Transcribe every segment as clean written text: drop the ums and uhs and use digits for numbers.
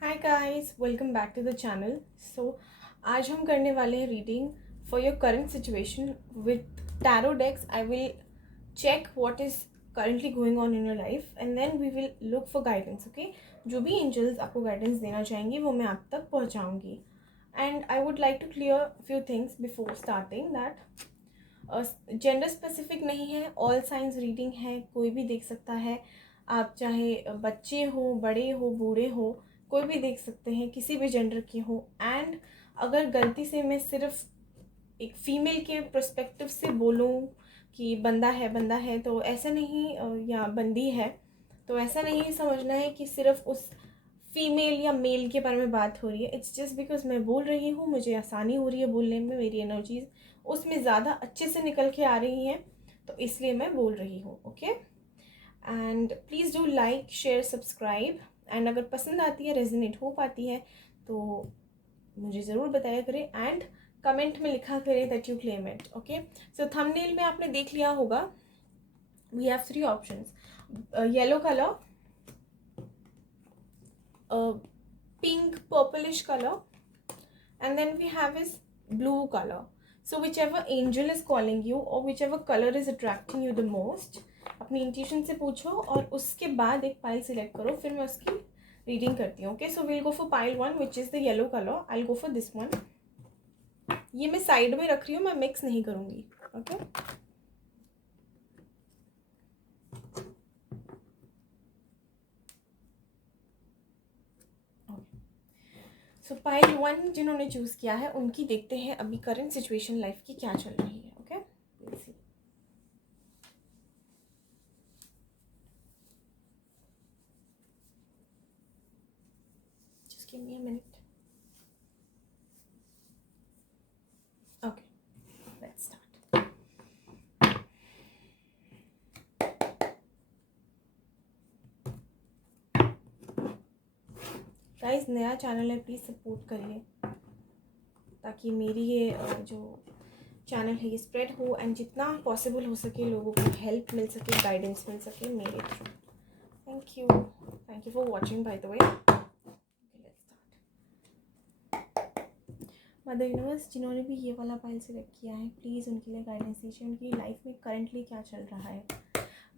Hi guys, welcome back to the channel. आज हम करने वाले हैं reading for your current situation with tarot decks. I will check what is currently going on in your life and then we will look for guidance. Okay, जो भी angels आपको guidance देना चाहेंगे वो मैं आप तक पहुंचाऊंगी। And I would like to clear few things before starting that gender specific नहीं है, ऑल साइंस रीडिंग है, कोई भी देख सकता है। आप चाहे बच्चे हो, बड़े हो, बूढ़े हो, कोई भी देख सकते हैं, किसी भी जेंडर के हो। एंड अगर गलती से मैं सिर्फ एक फीमेल के पर्सपेक्टिव से बोलूँ कि बंदा है तो ऐसा नहीं, या बंदी है तो ऐसा नहीं समझना है कि सिर्फ उस फीमेल या मेल के बारे में बात हो रही है। इट्स जस्ट बिकॉज मैं बोल रही हूँ, मुझे आसानी हो रही है बोलने में, मेरी एनर्जीज उसमें ज़्यादा अच्छे से निकल के आ रही हैं, तो इसलिए मैं बोल रही हूँ। Okay, and please do like, share, subscribe. And अगर पसंद आती है, रेजोनेट हो पाती है तो मुझे ज़रूर बताया करें एंड कमेंट में लिखा करें that you claim it. Okay, so thumbnail में आपने देख लिया होगा, we have 3 options: yellow colour, pink purplish color, and then we have is blue color. So whichever angel is calling you or whichever color is attracting you the most, अपनी intuition से पूछो और उसके बाद एक पाइल सिलेक्ट करो, फिर मैं उसकी रीडिंग करती हूँ। Okay, so will go for pile 1 which is the yellow colour. I will go for this one. ये मैं साइड में रख रही हूँ, मैं मिक्स नहीं करूँगी। ओके, सो पाइल 1 जिन्होंने चूज़ किया है उनकी देखते हैं अभी करंट सिचुएशन लाइफ की क्या चल रही है। Okay, just give me a minute. Okay, let's start. Guys, नया चैनल है, प्लीज़ सपोर्ट करिए ताकि मेरी ये जो चैनल है ये स्प्रेड हो एंड जितना पॉसिबल हो सके लोगों को हेल्प मिल सके, गाइडेंस मिल सके मेरे through. Thank you for watching by the way. Mother universe, जिन्होंने भी ये वाला फाइल सिलेक्ट किया है, प्लीज़ उनके लिए गाइडेंस दीजिए, उनकी लाइफ में करंटली क्या चल रहा है।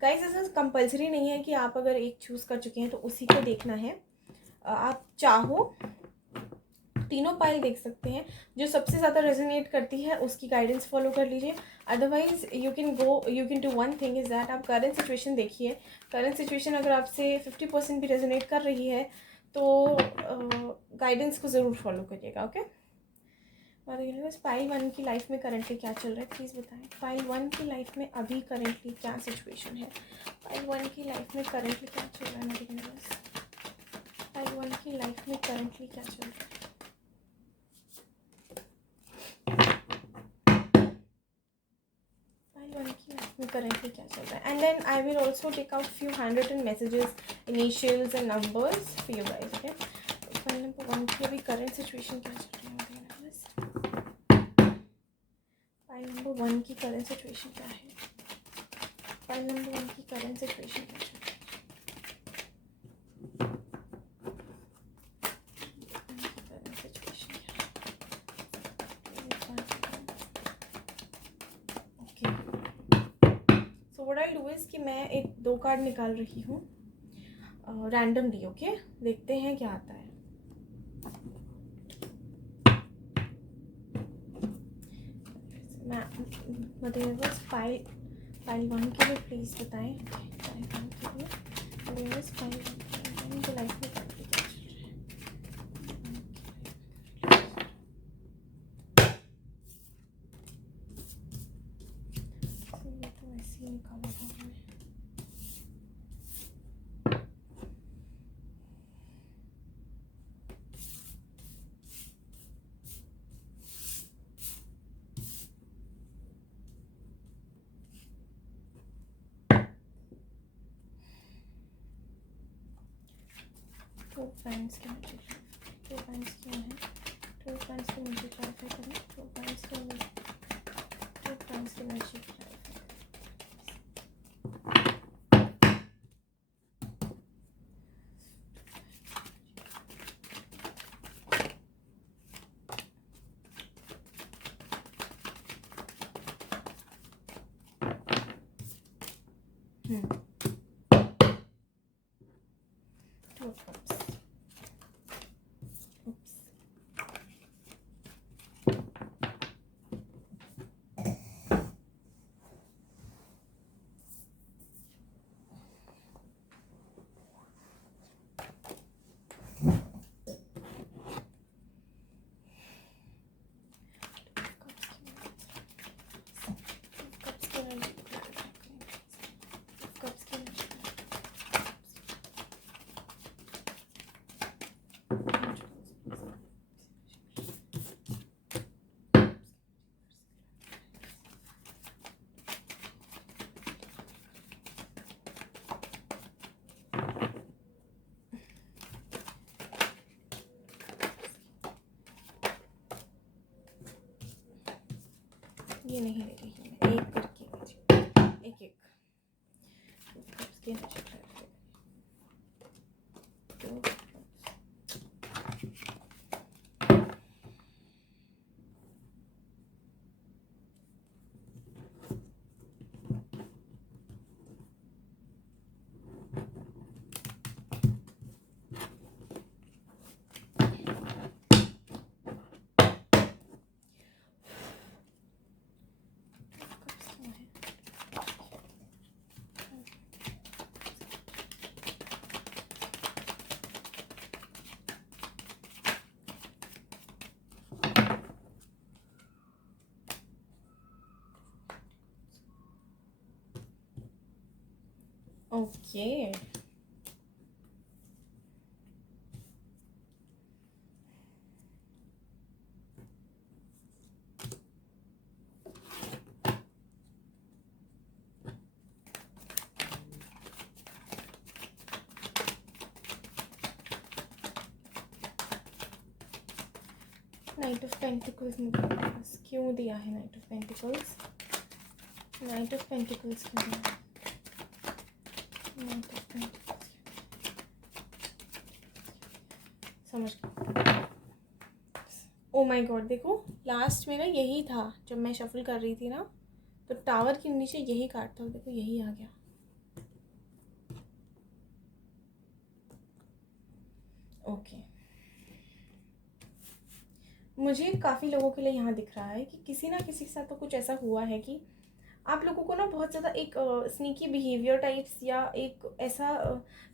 गाइस, ऐसा कंपलसरी नहीं है कि आप अगर एक चूज़ कर चुके हैं तो उसी को देखना है। आप चाहो तीनों पाइल देख सकते हैं, जो सबसे ज़्यादा रेजोनेट करती है उसकी गाइडेंस फॉलो कर लीजिए। Otherwise you can do one thing is that आप करंट सिचुएशन देखिए। करंट सिचुएशन अगर आपसे 50% भी रेजोनेट कर रही है तो गाइडेंस को ज़रूर फॉलो करिएगा। ओके, यूनिवर्स, पाइल 1 की लाइफ में करंटली क्या चल रहा है प्लीज़ बताएं। पाइल 1 की लाइफ में अभी करंटली क्या सिचुएशन है? पाइल 1 की लाइफ में करंटली क्या चल रहा है मदर यूनिवर्स? पाइल 1 की लाइफ में करंटली क्या चल रहा है? currently क्या चल रहा है? And then I will also take out few handwritten messages, initials and numbers for you guys. Okay, file number 1 की अभी current situation क्या चल रही है? file number 1 की current situation क्या है? file number 1 की current situation क्या चल रही है? व्हाट आई डू इज़ कि मैं एक 2 कार्ड निकाल रही हूँ रैंडमली। ओके, देखते हैं क्या आता है। मैं मतलब फाइल 1 के लिए प्लीज़ बताएं। फाइल 1 के लिए फाइल 1 की लाइफ में क्या चल रहा है? ये तो ऐसे ही निकाला था मैंने। टू फ्रेंड्स के मुझे टू फ्रेंड्स क्यों है? टू फ्रेंड्स के मुझे क्लैरिफाई करें। टू फ्रेंड्स के मुझे Two of Cups. Oops. ये नहीं ले रही मैं, एक करके एक एक कप्स के नीचे Okay. नाइट ऑफ पेंटिकल्स मुझे पास क्यों दिया है? Night of pentacles, night of pentacles क्यों दिया? नाइट ऑफ पेंटिकल्स समझ गया। ओ माय गॉड, देखो लास्ट में ना यही था जब मैं शफल कर रही थी ना, तो टावर के नीचे यही कार्ड था, देखो यही आ गया। ओके, मुझे काफ़ी लोगों के लिए यहाँ दिख रहा है कि किसी ना किसी के साथ तो कुछ ऐसा हुआ है कि आप लोगों को ना बहुत ज़्यादा एक स्नीकी बिहेवियर टाइप्स या एक ऐसा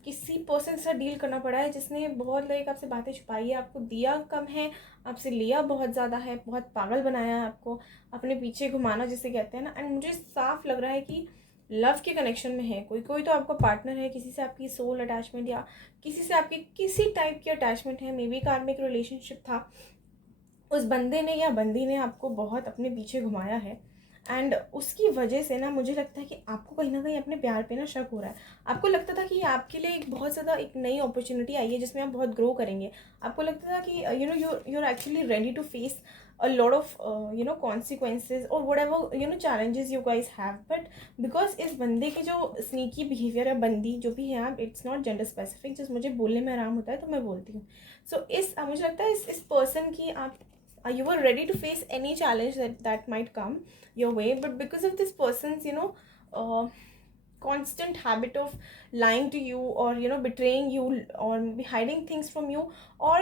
किसी पर्सन से डील करना पड़ा है जिसने बहुत लाइक आपसे बातें छुपाई है, आपको दिया कम है, आपसे लिया बहुत ज़्यादा है, बहुत पागल बनाया है आपको, अपने पीछे घुमाना जिसे कहते हैं ना। एंड मुझे साफ लग रहा है कि लव के कनेक्शन में है कोई, कोई तो आपका पार्टनर है, किसी से आपकी सोल अटैचमेंट या किसी से आपकी किसी टाइप की अटैचमेंट है, मे बी कार्मिक रिलेशनशिप था। उस बंदे ने या बंदी ने आपको बहुत अपने पीछे घुमाया है एंड उसकी वजह से ना मुझे लगता है कि आपको कहीं ना कहीं अपने प्यार पे ना शक हो रहा है। आपको लगता था कि ये आपके लिए एक बहुत ज़्यादा एक नई अपॉर्चुनिटी आई है जिसमें आप बहुत ग्रो करेंगे। आपको लगता था कि you are actually ready to face a lot of consequences or whatever challenges you guys have, but because इस बंदे के जो स्नीकी बिहेवियर है, बंदी जो भी है आप, इट्स नॉट जेंडर स्पेसिफिक, जिस मुझे बोलने में आराम होता है तो मैं बोलती हूँ। सो मुझे लगता है इस पर्सन की आप you were ready to face any challenge that might come your way, but because of this person's constant habit of lying to you or betraying you or maybe hiding things from you or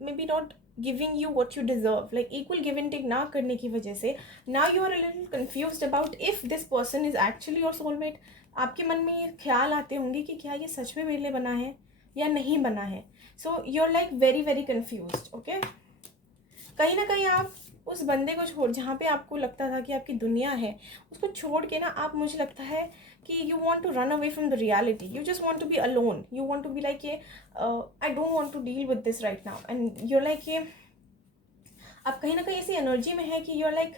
maybe not giving you what you deserve, like equal give and take ना करने की वजह से now you are a little confused about if this person is actually your soulmate। आपके मन में ये ख्याल आते होंगे कि क्या ये सच में मेरे लिए बना है या नहीं बना है। So you are like very very confused. Okay, कहीं ना कहीं आप उस बंदे को छोड़, जहाँ पे आपको लगता था कि आपकी दुनिया है, उसको छोड़ के ना आप, मुझे लगता है कि you want to run away from the reality, you just want to be alone, you want to be like ये I don't want to deal with this right now and you're like ये आप कहीं ना कहीं ऐसी energy में है कि यूर लाइक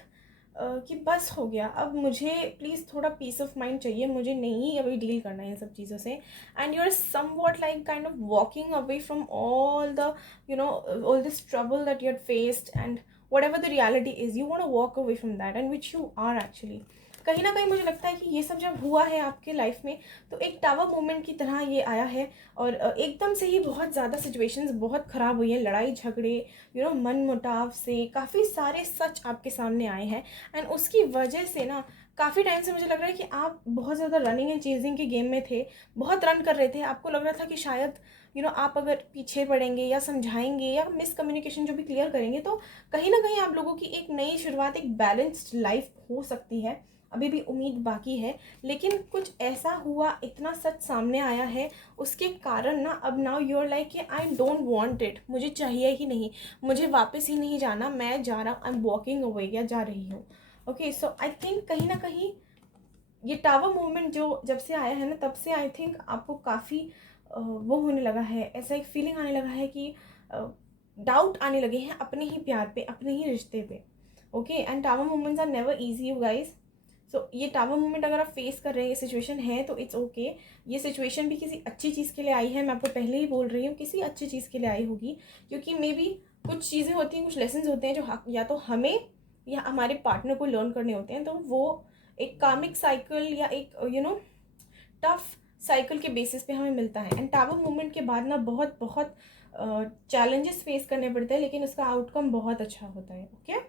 कि बस हो गया, अब मुझे प्लीज़ थोड़ा पीस ऑफ माइंड चाहिए, मुझे नहीं अभी डील करना है इन सब चीज़ों से। And you are somewhat like kind of walking away from all the all this trouble that you had faced and whatever the reality is, you want to walk away from that, and which you are actually। कहीं ना कहीं मुझे लगता है कि ये सब जब हुआ है आपके लाइफ में तो एक टावर मोमेंट की तरह ये आया है और एकदम से ही बहुत ज़्यादा सिचुएशंस बहुत ख़राब हुई हैं, लड़ाई झगड़े मन मुटाव से काफ़ी सारे सच आपके सामने आए हैं एंड उसकी वजह से ना काफ़ी टाइम से मुझे लग रहा है कि आप बहुत ज़्यादा रनिंग एंड चेजिंग के गेम में थे, बहुत रन कर रहे थे, आपको लग रहा था कि शायद आप अगर पीछे पड़ेंगे या समझाएंगे या मिसकम्युनिकेशन जो भी क्लियर करेंगे तो कहीं ना कहीं आप लोगों की एक नई शुरुआत, एक बैलेंस्ड लाइफ हो सकती है। अभी भी उम्मीद बाकी है, लेकिन कुछ ऐसा हुआ, इतना सच सामने आया है, उसके कारण ना अब नाउ यू आर लाइक कि आई डोंट वांट इट, मुझे चाहिए ही नहीं, मुझे वापस ही नहीं जाना, मैं जा रहा हूँ, आई एम वॉकिंग अवे या जा रही हूँ। ओके, सो आई थिंक कहीं ना कहीं ये टावर मूवमेंट जो जब से आया है ना, तब से आई थिंक आपको काफ़ी वो होने लगा है, ऐसा एक फीलिंग आने लगा है कि डाउट आने लगे हैं अपने ही प्यार पे, अपने ही रिश्ते पे। Okay, and tower movements are never easy you guys. So ये टावर मूवमेंट अगर आप फेस कर रहे हैं, ये सिचुएशन है, तो इट्स ओके। ये सिचुएशन भी किसी अच्छी चीज़ के लिए आई है, मैं आपको पहले ही बोल रही हूँ, किसी अच्छी चीज़ के लिए आई होगी, क्योंकि मे बी कुछ चीज़ें होती हैं, कुछ लेसन होते हैं जो या तो हमें या हमारे पार्टनर को लर्न करने होते हैं, तो वो एक कामिक साइकिल या एक टफ साइकिल के बेसिस पे हमें मिलता है। एंड टावर मूवमेंट के बाद ना बहुत बहुत चैलेंजेस फेस करने पड़ते हैं, लेकिन उसका आउटकम बहुत अच्छा होता है। Okay,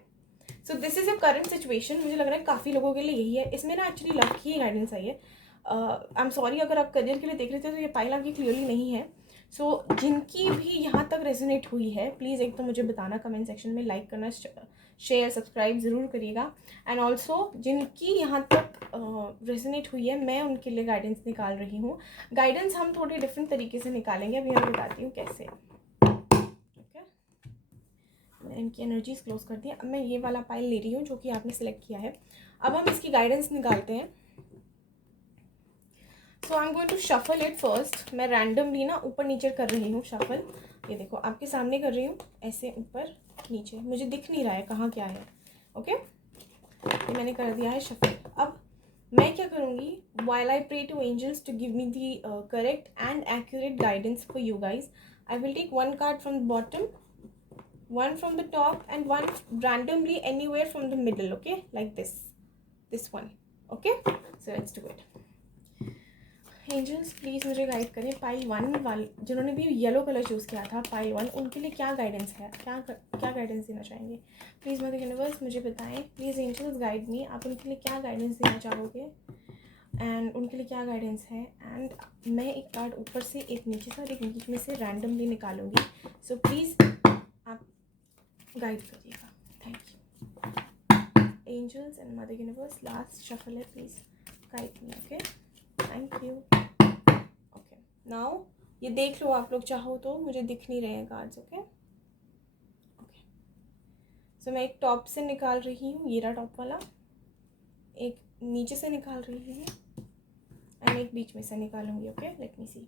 so this is a current situation, मुझे लग रहा है काफ़ी लोगों के लिए यही है। इसमें ना एक्चुअली लक की गाइडेंस आई है। आई एम सॉरी, अगर आप करियर के लिए देख रहे थे तो ये पाइल आपकी क्लियरली नहीं है। सो जिनकी भी यहाँ तक रेजोनेट हुई है, प्लीज़ एक तो मुझे बताना कमेंट सेक्शन में, लाइक करना, शेयर, सब्सक्राइब ज़रूर करिएगा। एंड ऑल्सो जिनकी यहाँ तक रेजोनेट हुई है, मैं उनके लिए गाइडेंस निकाल रही हूँ। गाइडेंस हम थोड़े डिफरेंट तरीके से निकालेंगे, अभी मैं बताती हूँ कैसे। ओके, मैंने इनकी एनर्जीज क्लोज कर दी। अब मैं ये वाला पाइल ले रही हूँ जो कि आपने सेलेक्ट किया है। अब हम इसकी गाइडेंस निकालते हैं। So I am going to shuffle it first. मैं रैंडमली ना ऊपर नीचे कर रही हूँ शफल। ये देखो आपके सामने कर रही हूँ, ऐसे ऊपर नीचे, मुझे दिख नहीं रहा है कहाँ क्या है। ओके, ये मैंने कर दिया है शफल। अब मैं क्या करूँगी, while I pray to angels to give me the correct and accurate guidance for you guys, I will take one card from the bottom, one from the top, and one randomly anywhere from the middle. Okay, like this one. Okay, so let's do it. Angels please मुझे guide करें। Pile 1 वाले जिन्होंने भी yellow colour choose किया था, pile 1, उनके लिए क्या गाइडेंस है, क्या गाइडेंस देना चाहेंगे? प्लीज़ मदर यूनिवर्स मुझे बताएं। प्लीज़ एंजल्स गाइड मी, आप उनके लिए क्या गाइडेंस देना चाहोगे एंड उनके लिए क्या गाइडेंस है। एंड मैं एक कार्ड ऊपर से, एक नीचे से और एक बीच में से रैंडमली निकालूंगी। सो प्लीज़ आप गाइड करिएगा। Thank you angels and mother universe. Last shuffle है, please guide me. Okay, thank you. Okay, now ये देख लो आप लोग चाहो तो, मुझे दिख नहीं रहे हैं कार्ड्स। ओके ओके, सो मैं एक टॉप से निकाल रही हूँ, ये रहा टॉप वाला, एक नीचे से निकाल रही हूँ एंड एक बीच में से निकालूंगी। Okay, let me see.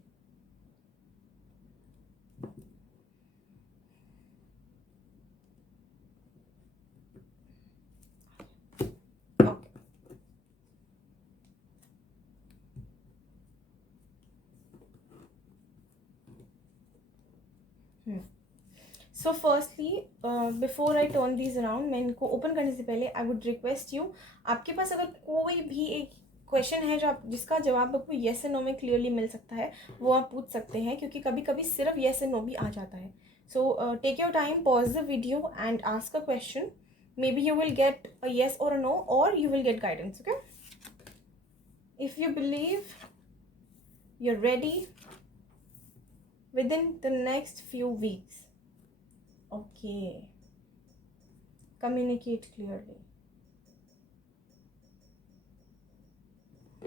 So firstly before I turn these around, मैं इनको ओपन करने से पहले आई वुड रिक्वेस्ट यू, आपके पास अगर कोई भी एक क्वेश्चन है जो आप जिसका जवाब आपको येस एंड नो में क्लियरली मिल सकता है, वो आप पूछ सकते हैं, क्योंकि कभी कभी सिर्फ येस एंड नो भी आ जाता है। So take your time, pause the video and ask a question. Maybe you will get a yes और अ नो, और you will get guidance. Okay, if you believe you're ready within the next few weeks. Okay, communicate clearly.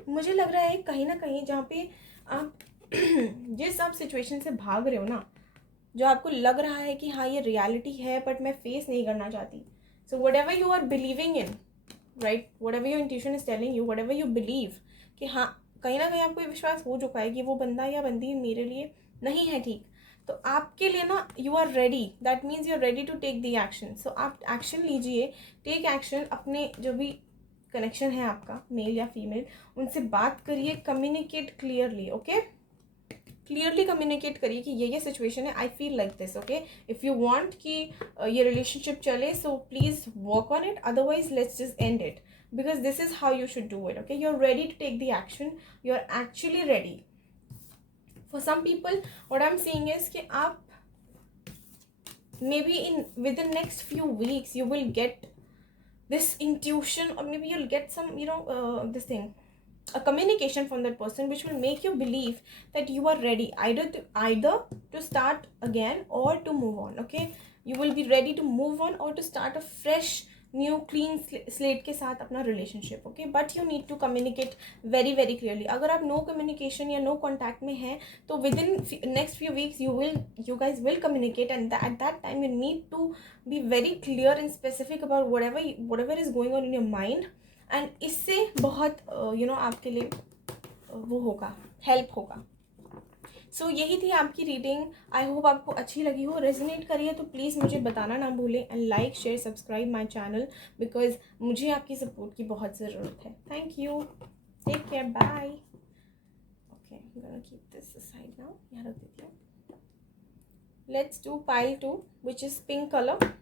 मुझे लग रहा है कहीं ना कहीं जहाँ पे आप जिस आप सिचुएशन से भाग रहे हो ना, जो आपको लग रहा है कि हाँ ये रियलिटी है बट मैं फेस नहीं करना चाहती, so whatever you are believing in, right, whatever your intuition is telling you, whatever you believe कि हाँ कहीं ना कहीं आपको ये विश्वास हो चुका है कि वो बंदा या बंदी मेरे लिए नहीं है ठीक, तो आपके लिए ना you are ready, that means you are ready to take the action. So आप एक्शन लीजिए, टेक एक्शन। अपने जो भी कनेक्शन है आपका, मेल या फीमेल, उनसे बात करिए, communicate clearly. Okay, clearly communicate करिए कि ये सिचुएशन है, आई feel like this. Okay, if you want कि ये रिलेशनशिप चले, so please work on it, otherwise let's just and it, because this is how you should do it. Okay, you're ready to take the action, you're actually ready. For some people what I'm seeing is कि आप maybe in within next few weeks you will get this intuition, or maybe you'll get some, this thing, a communication from that person, which will make you believe that you are ready either to start again or to move on. Okay, you will be ready to move on or to start a fresh new clean slate के साथ अपना relationship. Okay, but you need to communicate very very clearly. अगर आप no communication या no contact में हैं, तो within next few weeks you guys will communicate, and at that time you need to be very clear and specific about whatever is going on in your mind. And इससे बहुत आपके लिए वो होगा, help होगा. सो यही थी आपकी रीडिंग. आई होप आपको अच्छी लगी हो. रेजोनेट करिए तो प्लीज़ मुझे बताना ना भूलें, and like share subscribe my channel, because मुझे आपकी सपोर्ट की बहुत ज़रूरत है. Thank you, take care, bye. Okay, I am gonna keep this aside now. यहाँ रख देती हूँ. Let's do pile 2 which is pink colour.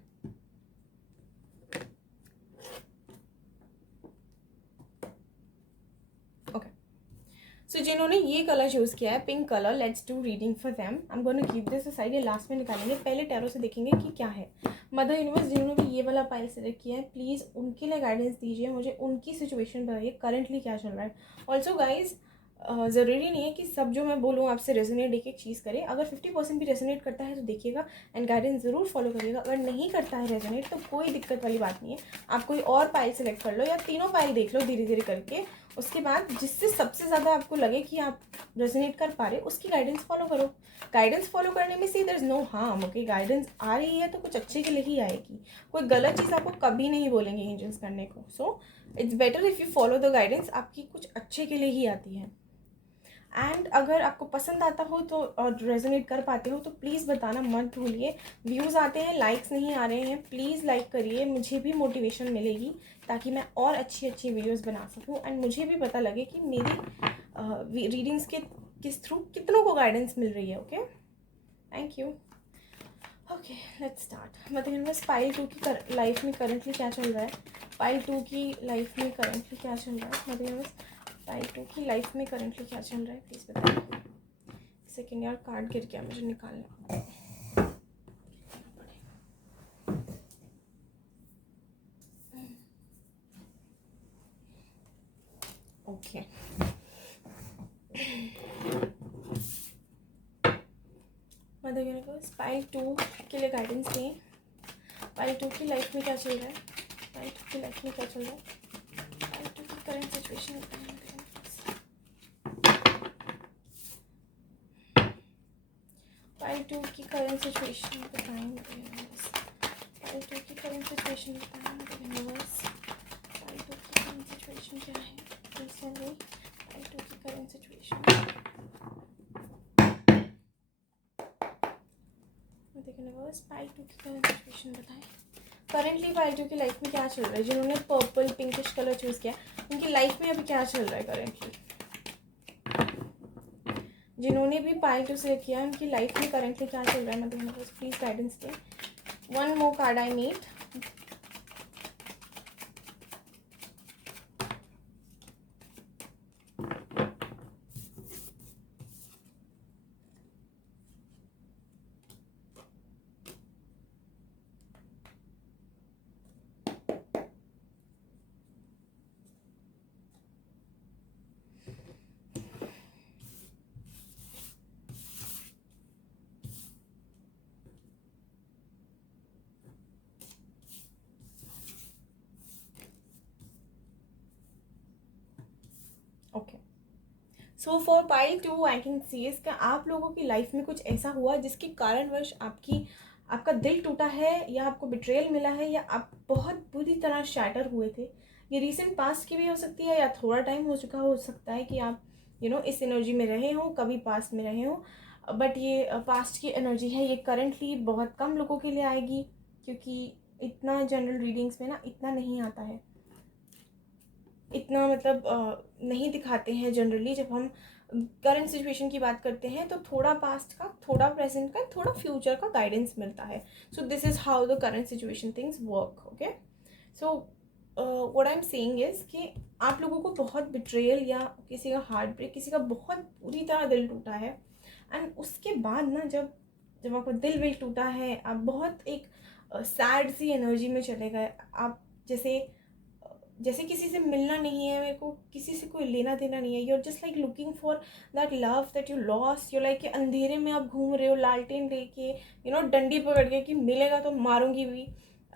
So जिन्होंने ये कलर चूज़ किया है, pink colour, let's do reading for them. I am gonna keep this aside. ये last में निकालेंगे. पहले टैरो से देखेंगे कि क्या है. मदर यूनिवर्स, जिन्होंने भी ये वाला पाइल सेलेक्ट किया है, प्लीज़ उनके लिए गाइडेंस दीजिए. मुझे उनकी सिचुएशन बताइए, करंटली क्या चल रहा है. ऑल्सो गाइज, ज़रूरी नहीं है कि सब जो मैं बोलूँ आपसे रेजोनेट एक एक चीज़ करे. अगर 50% भी रेजोनेट करता है तो देखिएगा एंड गाइडेंस ज़रूर फॉलो करिएगा. अगर नहीं करता है रेजोनेट तो कोई दिक्कत वाली बात नहीं है. आप कोई और पाइल सेलेक्ट कर लो या तीनों पाइल देख लो धीरे धीरे करके. उसके बाद जिससे सबसे ज़्यादा आपको लगे कि आप रेजोनेट कर पा रहे, उसकी गाइडेंस फॉलो करो. गाइडेंस फॉलो करने में see there is no harm. Okay, guidance आ रही है तो कुछ अच्छे के लिए ही आएगी. कोई गलत चीज़ आपको कभी नहीं बोलेंगे एंजल्स करने को. So it's better if you follow the guidance. आपकी कुछ अच्छे के लिए ही आती है. एंड अगर आपको पसंद आता हो तो और रेजोनेट कर पाते हो तो प्लीज़ बताना मत भूलिए. व्यूज़ आते हैं, लाइक्स नहीं आ रहे हैं, प्लीज़ लाइक करिए. मुझे भी मोटिवेशन मिलेगी ताकि मैं और अच्छी अच्छी वीडियोस बना सकूं, एंड मुझे भी पता लगे कि मेरी रीडिंग्स के थ्रू कितनों को गाइडेंस मिल रही है. Okay, thank you. Okay, let's start. मतलब यूनिवर्स, पाइल 2 की लाइफ में करंटली क्या चल रहा है. पाइल 2 की लाइफ में करंटली क्या चल रहा है. मतलब यूनिवर्स, पाइल 2 की लाइफ में करंटली क्या चल रहा है, प्लीज़ बताइए. सेकेंड यार, कार्ड गिर गया, मुझे निकालना. ओके, मदर यूनिवर्स, पाइल 2 के लिए गाइडेंस दें. पाइल 2 की लाइफ में क्या चल रहा है. पाइल 2 की लाइफ में क्या चल रहा है. पाइल 2 की करंट सिचुएशन बताएं. पाइल 2 की करंट सिचुएशन बताएं. पाइल 2 की करंट सिचुएशन बताएं यूनिवर्स. पाइल 2 की करंट सिचुएशन क्या है. पाइल 2 की करंट सिचुएशन. यूनिवर्स, पाइल 2 की करंट सिचुएशन बताएं. करंटली पाइल 2 की लाइफ में क्या चल रहा है. जिन्होंने पर्पल पिंकिश कलर चूज़ किया, उनकी लाइफ में अभी क्या चल रहा है करंटली. जिन्होंने भी पाइल 2 सेलेक्ट किया, उनकी लाइफ में करंटली क्या चल रहा है. मतलब यूनिवर्स, प्लीज़ गाइडेंस दें. One more card I need. Okay, so for pile 2 I can see is का आप लोगों की लाइफ में कुछ ऐसा हुआ जिसके कारणवश आपका दिल टूटा है, या आपको बिट्रेयल मिला है, या आप बहुत बुरी तरह शैटर हुए थे. ये रीसेंट पास्ट की भी हो सकती है, या थोड़ा टाइम हो चुका हो सकता है कि आप इस एनर्जी में रहे हो, कभी पास्ट में रहे हो. बट ये पास्ट की एनर्जी है. ये करंटली बहुत कम लोगों के लिए आएगी, क्योंकि इतना जनरल रीडिंग्स में ना इतना नहीं आता है. इतना मतलब नहीं दिखाते हैं जनरली. जब हम करंट सिचुएशन की बात करते हैं तो थोड़ा पास्ट का, थोड़ा प्रेजेंट का, थोड़ा फ्यूचर का गाइडेंस मिलता है. सो this is how the current situation things work. Okay, so what I am saying is कि आप लोगों को बहुत बिट्रेयल या किसी का हार्ट ब्रेक, किसी का बहुत बुरी तरह दिल टूटा है. एंड उसके बाद ना जब आपका दिल विल टूटा है, आप बहुत एक सैड सी एनर्जी में चले गए. आप जैसे जैसे किसी से मिलना नहीं है, मेरे को किसी से कोई लेना देना नहीं है. You are just like looking for that love that you lost. You like अंधेरे में आप घूम रहे हो लालटेन लेके, डंडी पकड़ के कि मिलेगा तो मारूंगी भी.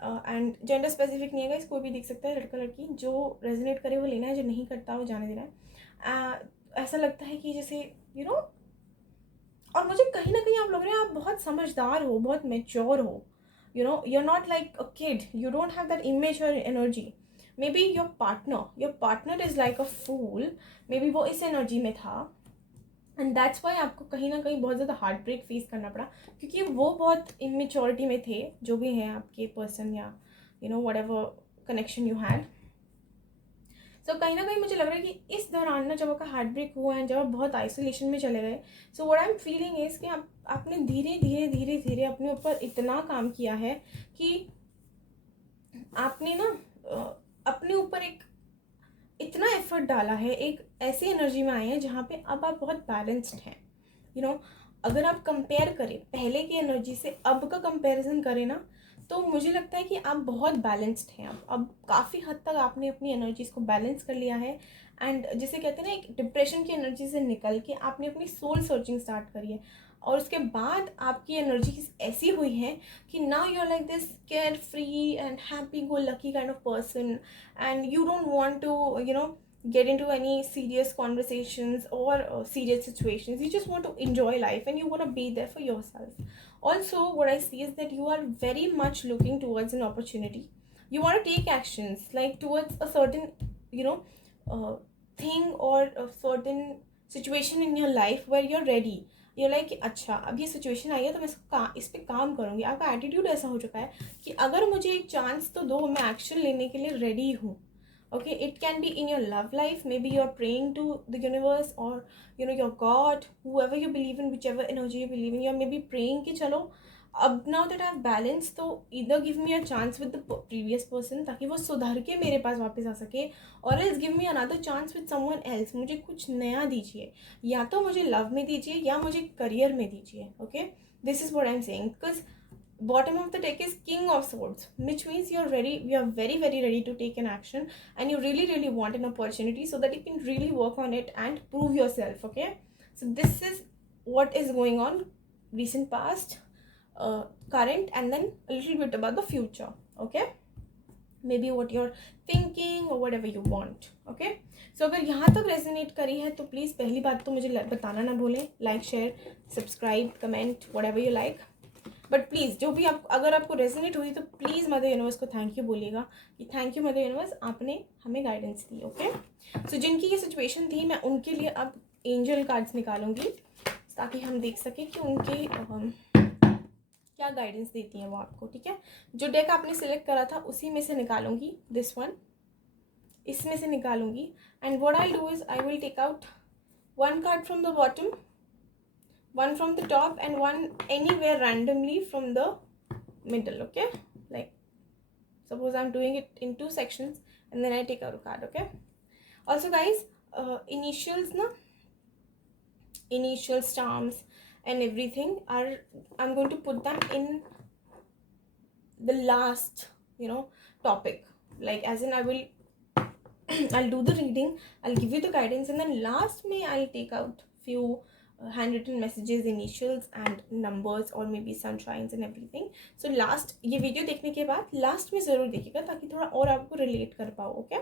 एंड जेंडर स्पेसिफिक नहीं है गाइस, कोई भी दिख सकता है, लड़का लड़की. जो रेजोनेट करे वो लेना है, जो नहीं करता वो जाने देना है. ऐसा लगता है कि जैसे और मुझे कहीं ना कहीं आप लग रहे हैं आप बहुत समझदार हो, बहुत मेच्योर हो. you're not like a kid, you don't have that immature energy. Maybe your partner is like a fool. Maybe वो इस एनर्जी में था, एंड दैट्स वाई आपको कहीं ना कहीं बहुत ज़्यादा हार्ट ब्रेक फेस करना पड़ा, क्योंकि वो बहुत इमेच्योरिटी में थे, जो भी हैं आपके पर्सन, या whatever connection you had. So कहीं ना कहीं मुझे लग रहा है कि इस दौरान ना, जब आपका हार्ट ब्रेक हुआ है, जब आप बहुत आइसोलेशन में चले गए, सो what I am feeling is कि आपने धीरे धीरे धीरे धीरे अपने ऊपर इतना काम किया है कि आपने ना अपने ऊपर एक इतना एफर्ट डाला है, एक ऐसी एनर्जी में आए हैं जहाँ पे अब आप बहुत बैलेंस्ड हैं. अगर आप कंपेयर करें पहले की एनर्जी से, अब का कंपैरिजन करें ना, तो मुझे लगता है कि आप बहुत बैलेंस्ड हैं. अब काफ़ी हद तक आपने अपनी एनर्जीज को बैलेंस कर लिया है. एंड जिसे कहते हैं ना, एक डिप्रेशन की एनर्जी से निकल के आपने अपनी सोल सर्चिंग स्टार्ट करी है, और उसके बाद आपकी एनर्जी ऐसी हुई है कि now you are like this carefree and happy go lucky kind of person, and you don't want to get into any serious conversations or serious situations. You just want to enjoy life and you want to be there for yourself. Also, what I see is that you are very much looking towards an opportunity. You want to take actions like towards a certain you know uh, thing or a certain situation in your life where you're ready. You're like अच्छा, अब ये situation आई है तो मैं इस पर काम करूँगी. आपका एटीट्यूड ऐसा हो चुका है कि अगर मुझे एक चांस तो दो, मैं एक्शन लेने के लिए रेडी हूँ. Okay, it can be in your love life. Maybe you're praying to the universe, or your God, whoever you believe in, whichever energy you believe in. You're maybe praying कि चलो अब now that I've balanced, तो either give me a chance with the previous person ताकि वो सुधर के मेरे पास वापस आ सके, or else give me another chance with someone else. मुझे कुछ नया दीजिए, या तो मुझे लव में दीजिए या मुझे करियर में दीजिए. Okay, this is what I'm saying, because bottom of the deck is king of swords, which means you're very very ready to take an action, and you really want an opportunity so that you can really work on it and prove yourself. Okay, so this is what is going on, recent past, current, and then a little bit about the future. Okay, maybe what you're thinking or whatever you want. Okay, so अगर यहाँ तक resonate करी है तो please पहली बात तो मुझे बताना ना भूलें, like share subscribe comment whatever you like. But please जो भी अगर आपको रेजोनेट हुई तो प्लीज़ मदर यूनिवर्स को थैंक यू बोलिएगा कि थैंक यू मदर यूनिवर्स, आपने हमें गाइडेंस दी. ओके, सो जिनकी ये सिचुएशन थी, मैं उनके लिए अब एंजल कार्ड्स निकालूंगी ताकि हम देख सकें कि उनके क्या गाइडेंस देती हैं वो आपको. ठीक है, जो डेक आपने सिलेक्ट करा था उसी में से निकालूंगी, दिस वन, इसमें से निकालूंगी. And what I do is I will take out one card from the bottom, one from the top, and one anywhere randomly from the middle. Okay, like suppose I'm doing it in two sections and then I take out a card. Okay, also guys, initials, charms and everything I'm going to put them in the last topic, like as in I'll do the reading, I'll give you the guidance, and then last may I'll take out few handwritten messages, initials and numbers, or maybe sunshines and everything. So last ये video देखने के बाद last में ज़रूर देखिएगा ताकि थोड़ा और आपको रिलेट कर पाओ. Okay,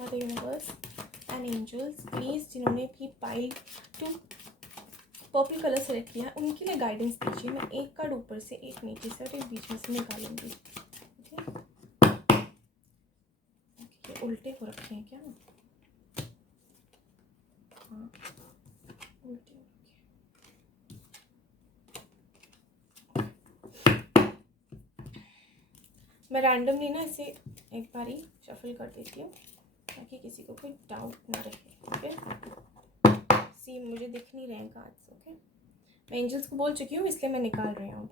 mother universe and angels, please जिन्होंने भी pile two purple colour select किया है उनके लिए गाइडेंस दीजिए. मैं एक कार्ड ऊपर से, एक नीचे से और एक बीच में से निकालूंगी. ओके, उल्टे हो रखे हैं क्या? हाँ, उल्टे हो रखे. मैं रैंडमली ना इसे एक बार ही शफल कर देती हूँ ताकि किसी को कोई डाउट ना रहे. ओके, सी मुझे दिख नहीं रहे हैं कार्ड्स. ओके, मैं एंजल्स को बोल चुकी हूँ इसलिए मैं निकाल रही हूँ.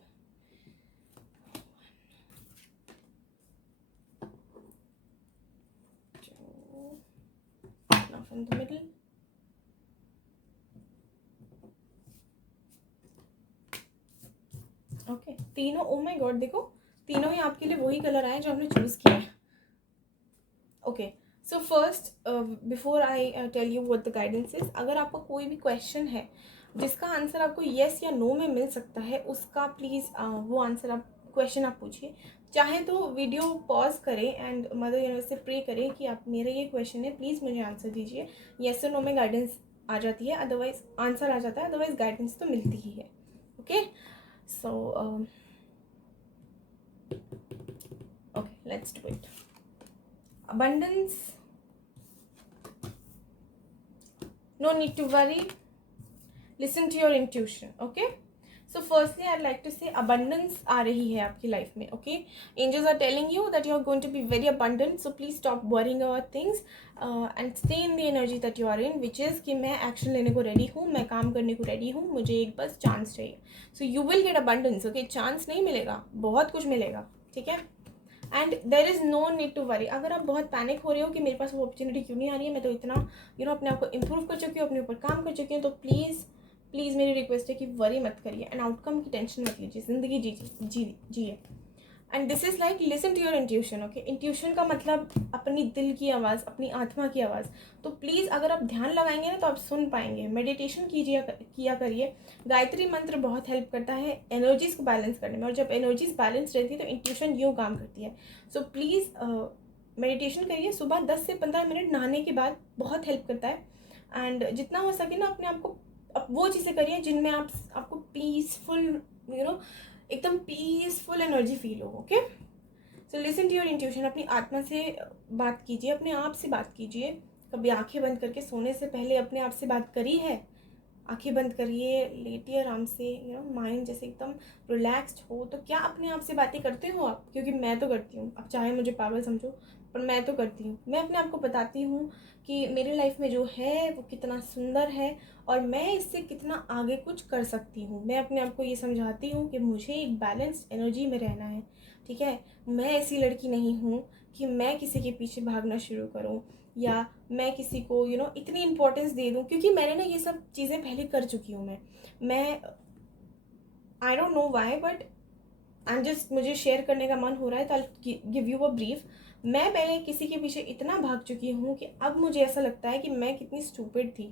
Now from the middle. Okay, तीनों, ओ माय गॉड, देखो तीनों ही आपके लिए वही कलर आए जो हमने चूज़ किया है. Okay, so first before I tell you what the guidance is, अगर आपका कोई भी क्वेश्चन है जिसका आंसर आपको येस या नो में मिल सकता है, उसका प्लीज़ वो आंसर आप क्वेश्चन आप पूछिए. चाहे तो वीडियो पॉज करें एंड मदर यूनिवर्स से प्रे करें कि आप, मेरा ये क्वेश्चन है, प्लीज़ मुझे आंसर दीजिए. येस और नो में गाइडेंस आ जाती है, अदरवाइज आंसर आ जाता है, अदरवाइज गाइडेंस तो मिलती ही है. Okay, so okay, let's do it. Abundance, no need to worry, listen to your intuition. Okay, so firstly I'd like to say abundance आ रही है आपकी लाइफ में. Okay, angels are telling you that you are going to be very abundant, so please stop worrying about things and stay in the energy that you are in, which is कि मैं action लेने को ready हूँ, मैं काम करने को ready हूँ, मुझे एक बस चांस चाहिए. so you will get abundance. okay, chance नहीं मिलेगा, बहुत कुछ मिलेगा. ठीक है, and there is no need to worry. अगर आप बहुत पैनिक हो रहे हो कि मेरे पास वो अपॉर्चुनिटी क्यों नहीं आ रही है, मैं तो इतना अपने आप को इम्प्रूव कर चुकी हूँ, अपने ऊपर काम कर चुकी हूँ, तो प्लीज़ प्लीज़ मेरी रिक्वेस्ट है कि वरी मत करिए एंड आउटकम की टेंशन मत लीजिए. ज़िंदगी जिए. And this is like listen to your intuition. Okay, intuition का मतलब अपनी दिल की आवाज़, अपनी आत्मा की आवाज़. तो प्लीज़ अगर आप ध्यान लगाएंगे ना तो आप सुन पाएंगे. मेडिटेशन किया करिए. गायत्री मंत्र बहुत हेल्प करता है एनर्जीज़ को बैलेंस करने में, और जब एनर्जीज बैलेंस रहती है तो इंट्यूशन यूँ काम करती है. सो प्लीज़ मेडिटेशन करिए सुबह 10 से 15 मिनट नहाने के बाद, बहुत हेल्प करता है. एंड जितना हो सके ना अपने आप को वो चीज़ें करिए जिनमें आपको पीसफुल एकदम पीसफुल एनर्जी फील हो. Okay, so listen to your intuition. अपनी आत्मा से बात कीजिए, अपने आप से बात कीजिए. कभी आंखें बंद करके सोने से पहले अपने आप से बात करी है? आंखें बंद करिए, लेटिए आराम से, माइंड जैसे एकदम रिलैक्स्ड हो. तो क्या अपने आप से बातें करते हो आप? क्योंकि मैं तो करती हूँ. अब चाहे मुझे पागल समझो, पर मैं तो करती हूँ. मैं अपने आप को बताती हूँ कि मेरी लाइफ में जो है वो कितना सुंदर है और मैं इससे कितना आगे कुछ कर सकती हूँ. मैं अपने आप को ये समझाती हूँ कि मुझे एक बैलेंस्ड एनर्जी में रहना है. ठीक है, मैं ऐसी लड़की नहीं हूँ कि मैं किसी के पीछे भागना शुरू करूँ या मैं किसी को इतनी इम्पोर्टेंस दे दूँ, क्योंकि मैंने ना ये सब चीज़ें पहले कर चुकी हूँ. मैं I don't know why, but मुझे शेयर करने का मन हो रहा है, तो I give you a brief. मैं पहले किसी के पीछे इतना भाग चुकी हूँ कि अब मुझे ऐसा लगता है कि मैं कितनी स्टूपिड थी.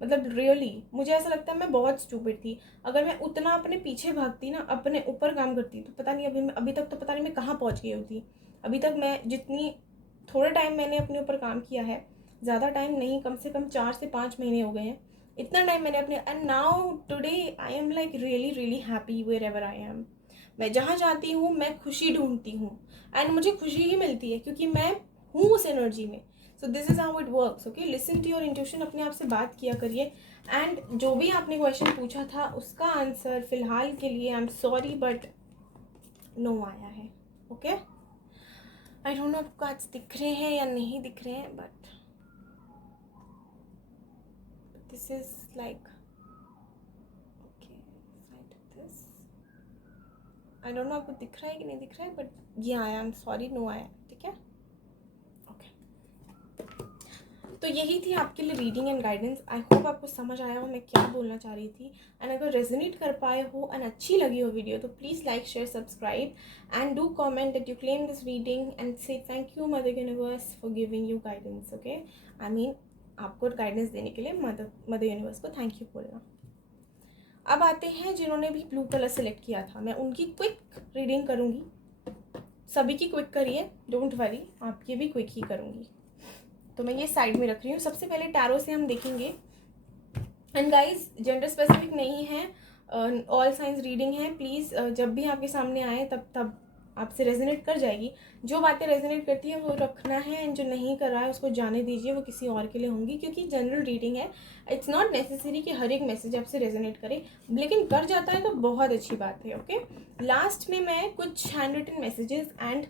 मतलब रियली मुझे ऐसा लगता है मैं बहुत स्टूपिड थी. अगर मैं उतना अपने पीछे भागती ना, अपने ऊपर काम करती, तो पता नहीं अभी तक तो पता नहीं मैं कहाँ पहुँच गई होती. अभी तक मैं जितनी थोड़े टाइम मैंने अपने ऊपर काम किया है, ज़्यादा टाइम नहीं, कम से कम 4 से 5 महीने हो गए हैं. इतना टाइम मैंने अपने, and now today I am like really really happy wherever I am. मैं जहाँ जाती हूँ मैं खुशी ढूंढती हूँ एंड मुझे खुशी ही मिलती है क्योंकि मैं हूँ उस एनर्जी में. So this is how it works. Okay, listen to your intuition. अपने आप से बात किया करिए. एंड जो भी आपने क्वेश्चन पूछा था उसका आंसर फिलहाल के लिए, I am sorry but no आया है. ओके, आई डोंट नो आपको आज दिख रहे हैं या नहीं दिख रहे हैं, but this is like okay. This I don't know आपको दिख रहा है कि नहीं दिख रहा है, बट ये आया. आई एम सॉरी, नो आया. ठीक है, तो यही थी आपके लिए reading and guidance. I hope आपको समझ आया हो मैं क्या बोलना चाह रही थी. एंड अगर रेजोनेट कर पाए हो एंड अच्छी लगी हो वीडियो, तो please like share subscribe and do comment that you claim this reading and say thank you mother universe for giving you guidance. Okay, I mean आपको गाइडेंस देने के लिए मदर यूनिवर्स को थैंक यू बोलना. अब आते हैं जिन्होंने भी ब्लू कलर सेलेक्ट किया था, मैं उनकी क्विक रीडिंग करूँगी. सभी की क्विक करिए, डोंट वरी, आपकी भी क्विक ही करूँगी. तो मैं ये साइड में रख रही हूँ. सबसे पहले टैरो से हम देखेंगे. एंड गाइस, जेंडर स्पेसिफिक नहीं है, ऑल साइंस रीडिंग है. प्लीज़ जब भी आपके सामने आए तब आपसे रेजोनेट कर जाएगी. जो बातें रेजोनेट करती है वो रखना है, एंड जो नहीं कर रहा है उसको जाने दीजिए, वो किसी और के लिए होंगी, क्योंकि जनरल रीडिंग है. इट्स नॉट नेसेसरी कि हर एक मैसेज आपसे रेजोनेट करे, लेकिन कर जाता है तो बहुत अच्छी बात है. ओके, लास्ट में मैं कुछ handwritten messages and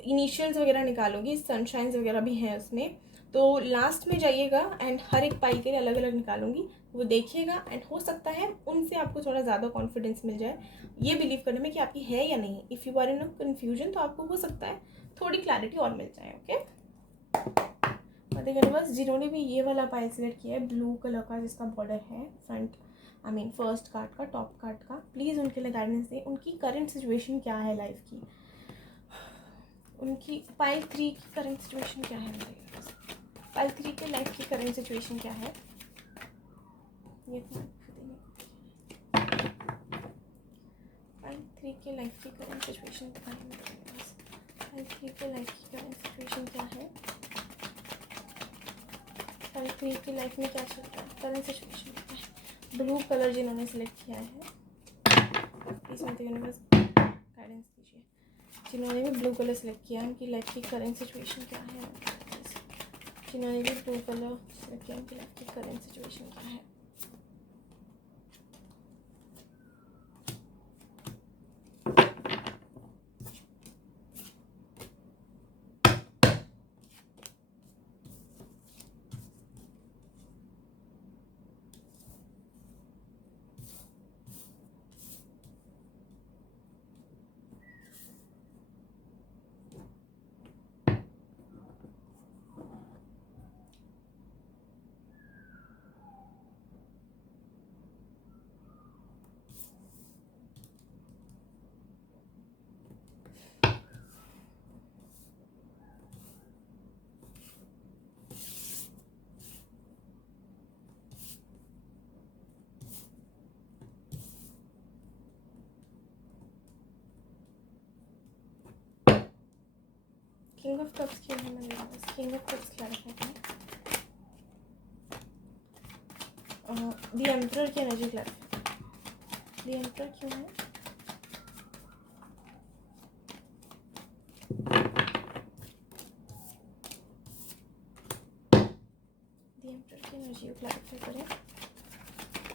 initials वगैरह निकालूंगी. सनशाइन्स वगैरह भी हैं उसमें, तो लास्ट में जाइएगा एंड हर एक पाई के लिए अलग अलग निकालूंगी, वो देखिएगा. एंड हो सकता है उनसे आपको थोड़ा ज़्यादा कॉन्फिडेंस मिल जाए ये बिलीव करने में कि आपकी है या नहीं. If you are in a confusion, तो आपको हो सकता है थोड़ी क्लैरिटी और मिल जाए. ओके, मदर यूनिवर्स, जिन्होंने भी ये वाला पाई सिलेक्ट किया है ब्लू कलर का जिसका बॉर्डर है front I mean first card का, टॉप कार्ड का, प्लीज़ उनके लिए गाइडेंस दें। उनकी करंट सिचुएशन क्या है लाइफ की, उनकी पाइल 3 की करंट सिचुएशन क्या है, पाइल 3 के लाइफ की करंट सिचुएशन क्या है, ये पाइल 3 के लाइफ की करंट सिचुएशन दिखाएं मेरे पास। पाइल 3 के लाइफ की करंट सिचुएशन क्या है, पाइल 3 की लाइफ में क्या चल रहा है, करंट सिचुएशन क्या है। ब्लू कलर जिन्होंने सेलेक्ट किया है प्लीज़ मुझे यूनिवर्स गाइडेंस दीजिए। जिन्होंने भी ब्लू कलर सेलेक्ट किया है उनकी लाइफ की करंट सिचुएशन क्या है। जिन्होंने भी ब्लू कलर सेलेक्ट किया उनकी लाइफ की करंट सिचुएशन क्या है। किंग ऑफ कप्स क्यों है मेरे पास, किंग ऑफ कप्स क्लैरिफाई करें। द एम्परर की एनर्जी क्लैरिफाई, द एम्परर क्यों है। द एम्परर की एनर्जी को क्लैरिफाई करें,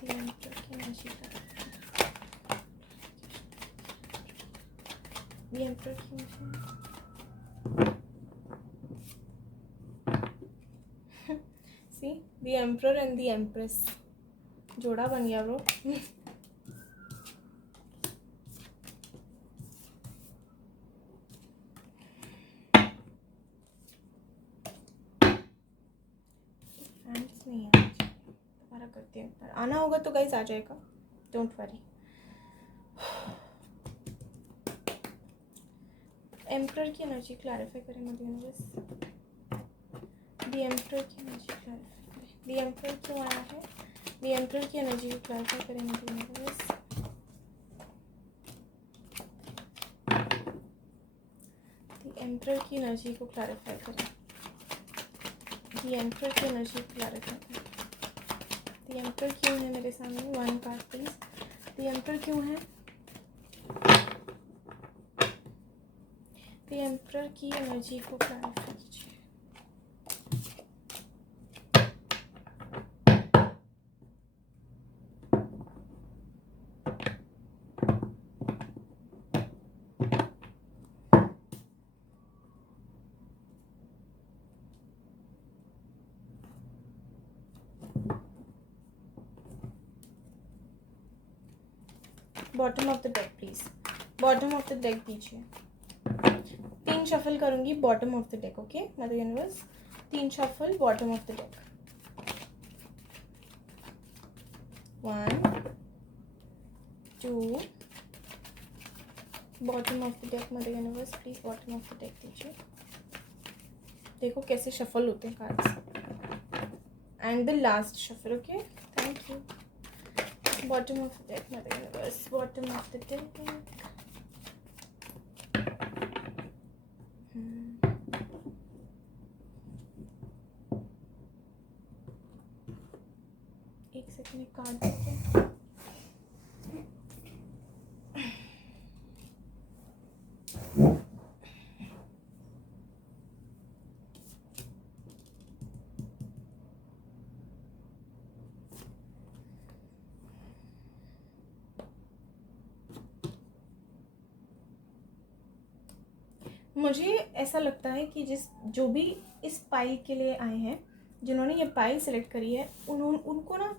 द एम्परर की एनर्जी क्लैरिफाई, द एम्परर क्यों है। See the emperor and the empress, जोड़ा बन गया ब्रो। फैंस नहीं है, दोबारा करते हैं, आना होगा तो गाइस आ जाएगा, डोंट वरी। एम्परर की एनर्जी क्लैरिफाई करें मुझे यूनिवर्स, द एम्परर की एनर्जी क्लैरिफाई करें, द एम्परर क्यों आया है, द एम्परर की एनर्जी को क्लैरिफाई करें मुझे यूनिवर्स। द एम्परर की एनर्जी को क्लैरिफाई करें, द एम्परर की एनर्जी को क्लैरिफाई करें। द एम्परर क्यों है मेरे सामने, one card please. The emperor क्यों है, द एम्परर की एनर्जी को क्लैरिफाई कीजिए। Bottom of the deck please, bottom of the deck दीजिए। 3 शफल करूंगी bottom of the deck, okay mother universe, 3 shuffle bottom of the deck. 1 2 bottom of the deck mother universe, please bottom of the deck दीजिए। देखो कैसे shuffle होते हैं cards, and the last shuffle, okay thank you. Bottom of the deck mother universe, bottom of the deck. एक second card देखते हैं। मुझे ऐसा लगता है कि जो भी इस पाइल के लिए आए हैं, जिन्होंने ये पाइल सेलेक्ट करी है, उनको ना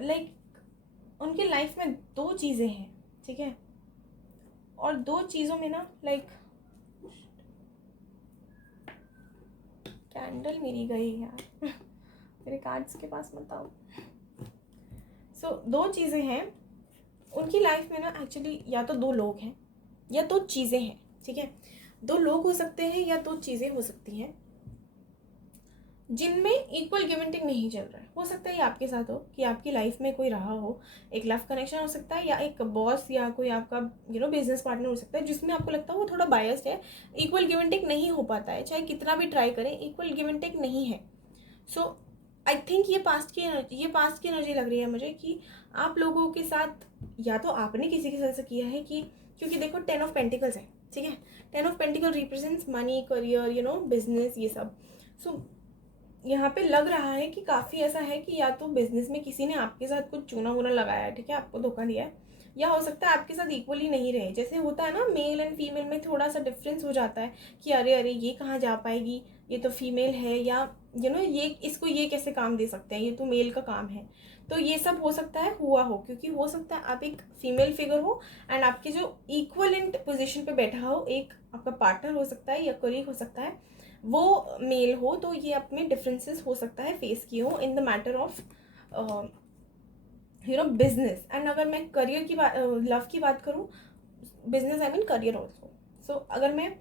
लाइक उनकी लाइफ में 2 चीज़ें हैं, ठीक है, और 2 चीज़ों में ना लाइक कैंडल मेरी गई यार। मेरे कार्ड्स के पास मत आओ। दो चीज़ें हैं उनकी लाइफ में ना, एक्चुअली या तो दो लोग हैं या दो चीज़ें हैं, ठीक है। दो लोग हो सकते हैं या दो चीज़ें हो सकती हैं जिनमें इक्वल गिव एंड टेक नहीं चल रहा है। हो सकता है ये आपके साथ हो कि आपकी लाइफ में कोई रहा हो, एक लव कनेक्शन हो सकता है, या एक बॉस या कोई आपका बिजनेस पार्टनर हो सकता है जिसमें आपको लगता है वो थोड़ा बायस्ड है, इक्वल गिव एंड टेक नहीं हो पाता है, चाहे कितना भी ट्राई करें इक्वल गिव एंड टेक नहीं है। सो आई थिंक ये पास्ट की एनर्जी लग रही है मुझे कि आप लोगों के साथ या तो आपने किसी के साथ किया है कि, क्योंकि देखो 10 ऑफ पेंटिकल्स है, ठीक है। 10 of pentacle represents money, career, business, ये सब। सो यहाँ पे लग रहा है कि काफ़ी ऐसा है कि या तो बिजनेस में किसी ने आपके साथ कुछ चूना वूना लगाया है, ठीक है, आपको धोखा दिया है, या हो सकता है आपके साथ इक्वली नहीं रहे। जैसे होता है ना, मेल एंड फीमेल में थोड़ा सा डिफरेंस हो जाता है कि अरे अरे ये कहाँ जा पाएगी, ये तो फीमेल है, या ये इसको ये कैसे काम दे सकते हैं, ये तो मेल का काम है। तो ये सब हो सकता है हुआ हो, क्योंकि हो सकता है आप एक फीमेल फिगर हो एंड आपके जो इक्वलेंट पोजिशन पे बैठा हो एक आपका पार्टनर हो सकता है या कलीग हो सकता है, वो मेल हो। तो ये अपने डिफरेंसेस हो सकता है फेस किए हो in the matter of business. And अगर मैं करियर की बात, लव की बात करूँ, business I mean career also. So अगर मैं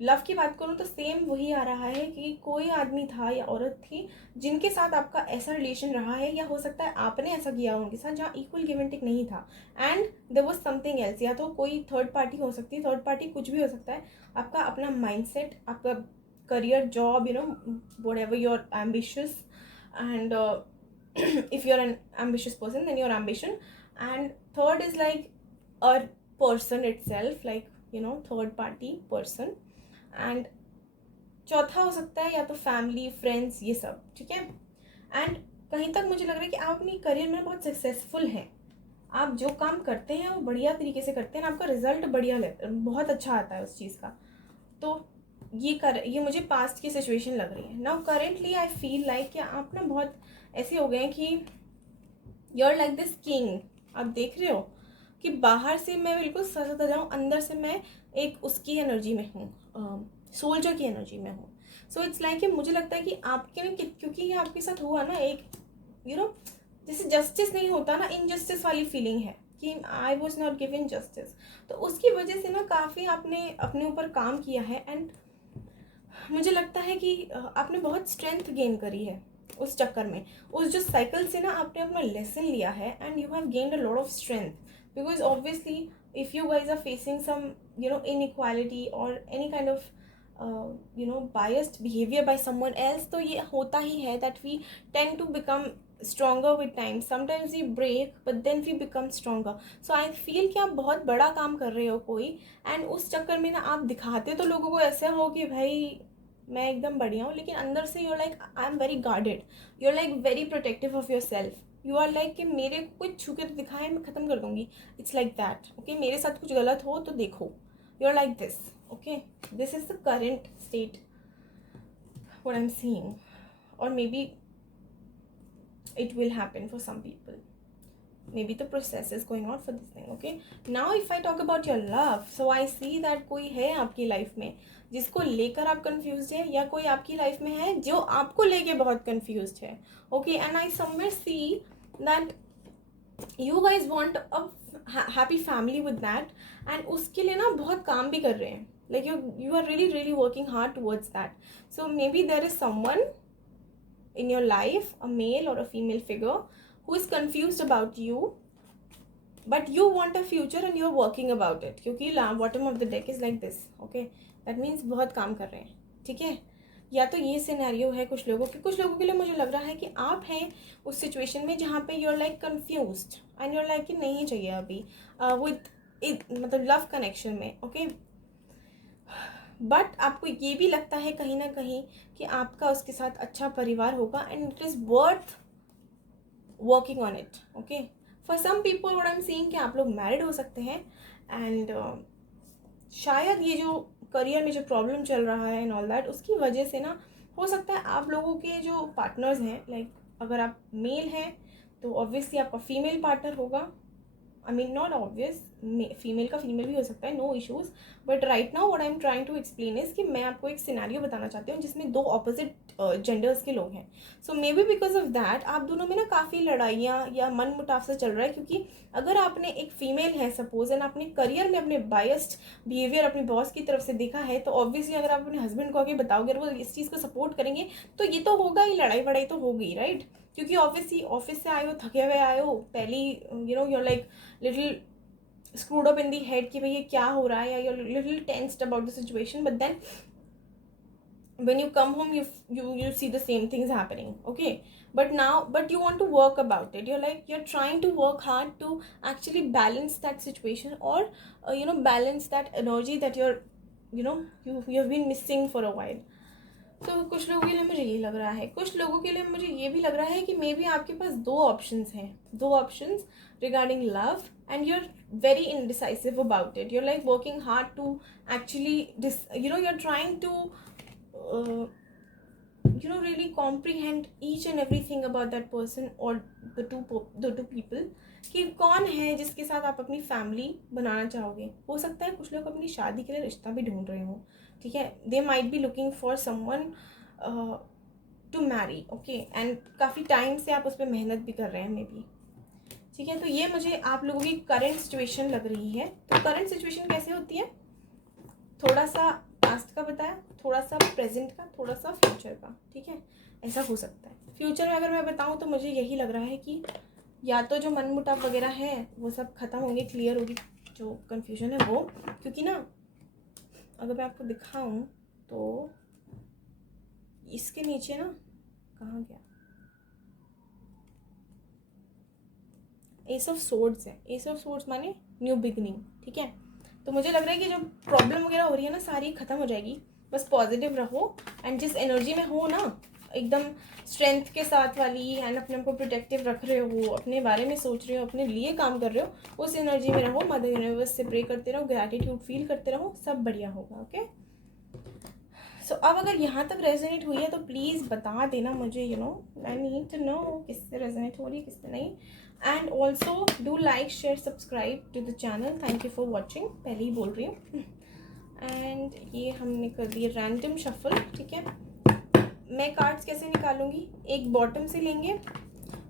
लव की बात करूँ तो सेम वही आ रहा है कि कोई आदमी था या औरत थी जिनके साथ आपका ऐसा रिलेशन रहा है, या हो सकता है आपने ऐसा किया उनके साथ जहाँ इक्वल गिव एंड टेक नहीं था and there was something else. या तो कोई थर्ड पार्टी हो सकती है, थर्ड पार्टी कुछ भी हो सकता है, आपका अपना माइंडसेट, आपका career, job, whatever you are ambitious, and if you're an ambitious person then your ambition, and third is like a person itself, like third party person, and चौथा हो सकता है या तो फैमिली, फ्रेंड्स, ये सब, ठीक है। एंड कहीं तक मुझे लग रहा है कि आप अपनी करियर में बहुत सक्सेसफुल हैं, आप जो काम करते हैं वो बढ़िया तरीके से करते हैं, आपका रिजल्ट बहुत अच्छा आता है उस चीज़ का। तो ये मुझे पास्ट की सिचुएशन लग रही है। Now currently I feel like कि आप ना बहुत ऐसे हो गए हैं कि you are like this king. आप देख रहे हो कि बाहर से मैं बिल्कुल सजा जाऊँ, अंदर से मैं एक उसकी एनर्जी में हूँ, सोल्जर की एनर्जी में हूँ। सो इट्स लाइक मुझे लगता है कि आपके में, क्योंकि ये आपके साथ हुआ ना, एक जैसे जस्टिस नहीं होता ना, इनजस्टिस वाली फीलिंग है कि I was not given justice. तो उसकी वजह से ना काफ़ी आपने अपने ऊपर काम किया है, एंड मुझे लगता है कि आपने बहुत स्ट्रेंथ गेन करी है उस चक्कर में, उस जो साइकिल से ना आपने अपना लेसन लिया है, and you have gained a lot of strength, because obviously if you guys are facing some inequality or any kind of biased behavior by someone else, तो ये होता ही है that we tend to become stronger with time. Sometimes we break but then we become stronger. So I feel कि आप बहुत बड़ा काम कर रहे हो कोई, एंड उस चक्कर में ना आप दिखाते तो लोगों को ऐसा हो कि भाई मैं एकदम बढ़िया हूँ, लेकिन अंदर से you're like I am very guarded, you're like very protective of yourself. You are like कि मेरे को कुछ छू के तो दिखाए मैं ख़त्म कर दूंगी, इट्स लाइक दैट, ओके। मेरे साथ कुछ गलत हो तो देखो, you are like this, okay. This is the current state what I am seeing, और maybe it will happen for some people, maybe the process is going on for this thing, okay. Now if I talk about your love, so I see that कोई है आपकी life में जिसको लेकर आप confuse है, या कोई आपकी लाइफ में है जो आपको लेके बहुत कंफ्यूज है, okay. And I somewhere see that you guys want a happy family with that, and उसके लिए ना बहुत काम भी कर रहे हैं, like you are really really working hard towards that. So maybe there is someone in your life, a male or a female figure, who is confused about you, but you want a future and you're working about it, क्योंकि bottom of the deck is like this, okay. that means बहुत काम कर रहे हैं, ठीक है। या तो ये सिनेरियो है कुछ लोगों के लिए मुझे लग रहा है कि आप हैं उस सिचुएशन में जहाँ पे you are like confused and you are like कि नहीं चाहिए अभी विद मतलब लव कनेक्शन में, ओके। बट आपको ये भी लगता है कहीं ना कहीं कि आपका उसके साथ अच्छा परिवार होगा, and it is worth working on it, okay. For some people what I am seeing कि आप लोग मैरिड हो सकते हैं, एंड शायद ये जो करियर में जो प्रॉब्लम चल रहा है एंड ऑल दैट, उसकी वजह से ना हो सकता है आप लोगों के जो पार्टनर्स हैं, लाइक अगर आप मेल हैं तो ऑब्वियसली आपका फीमेल पार्टनर होगा, I mean not obvious, female का फीमेल भी हो सकता है, no issues, but right now what I am trying to explain is कि मैं आपको एक सिनेरियो बताना चाहती हूँ जिसमें दो ऑपोजिट जेंडर्स के लोग हैं. So maybe because of that आप दोनों में ना काफ़ी लड़ाइयाँ या मन मुटाव से चल रहा है, क्योंकि अगर आपने एक फीमेल है सपोज एंड आपने करियर में अपने बायस्ड बिहेवियर अपने बॉस की तरफ से देखा है, तो ऑब्वियसली अगर आप अपने हस्बैंड को आगे बताओगे और वो इस चीज़ को सपोर्ट करेंगे तो ये तो होगा ही, लड़ाई वड़ाई तो होगी, राइट? क्योंकि ऑब्वियसली ऑफिस से आए हो, थके हुए आए हो, पहली your like little screwed up in the head कि भाई ये क्या हो रहा है, या you're little tensed about the situation, but then when you come home you see the same things happening, okay? But you want to work about it, you're trying to work hard to actually balance that situation, or balance that energy that you've been missing for a while. तो कुछ लोगों के लिए मुझे ये लग रहा है, कुछ लोगों के लिए मुझे ये भी लग रहा है कि मे बी आपके पास दो options regarding love, and you are very indecisive about it. you're like working hard to actually you're trying to really comprehend each and everything about that person or the two people, कि कौन है जिसके साथ आप अपनी family बनाना चाहोगे. हो सकता है कुछ लोग अपनी शादी के लिए रिश्ता भी ढूंढ रहे हो, ठीक है, they might be looking for someone to marry, okay, and काफ़ी टाइम से आप उस पर मेहनत भी कर रहे हैं मे बी, ठीक है. तो ये मुझे आप लोगों की करंट सिचुएशन लग रही है. तो करंट सिचुएशन कैसे होती है, थोड़ा सा पास्ट का बताया, थोड़ा सा प्रेजेंट का, थोड़ा सा फ्यूचर का, ठीक है, ऐसा हो सकता है. फ्यूचर में अगर मैं बताऊँ तो मुझे यही लग रहा है कि या तो जो मन मुटाव वगैरह है वो सब खत्म होंगे, क्लियर होगी जो कन्फ्यूजन है वो, क्योंकि ना अगर मैं आपको दिखाऊं तो इसके नीचे ना, कहाँ गया, एस ऑफ सोर्ड्स है. एस ऑफ सोर्ड्स माने न्यू बिगनिंग, ठीक है. तो मुझे लग रहा है कि जो प्रॉब्लम वगैरह हो रही है ना सारी खत्म हो जाएगी. बस पॉजिटिव रहो, एंड जिस एनर्जी में हो ना, एकदम स्ट्रेंथ के साथ वाली, एंड अपने आप को प्रोटेक्टिव रख रहे हो, अपने बारे में सोच रहे हो, अपने लिए काम कर रहे हो, उस एनर्जी में रहो. मदर यूनिवर्स से प्रे करते रहो, ग्रैटिट्यूड फील करते रहो, सब बढ़िया होगा, ओके. सो अब अगर यहाँ तक रेजोनेट हुई है तो प्लीज़ बता देना मुझे, आई नीड टू नो किससे रेजोनेट हो रही है, किससे नहीं. And also do like share subscribe to the channel. Thank you for watching, पहले ही बोल रही हूँ. एंड ये हमने कर दिया रैंडम शफल, ठीक है. मैं कार्ड्स कैसे निकालूंगी, एक बॉटम से लेंगे,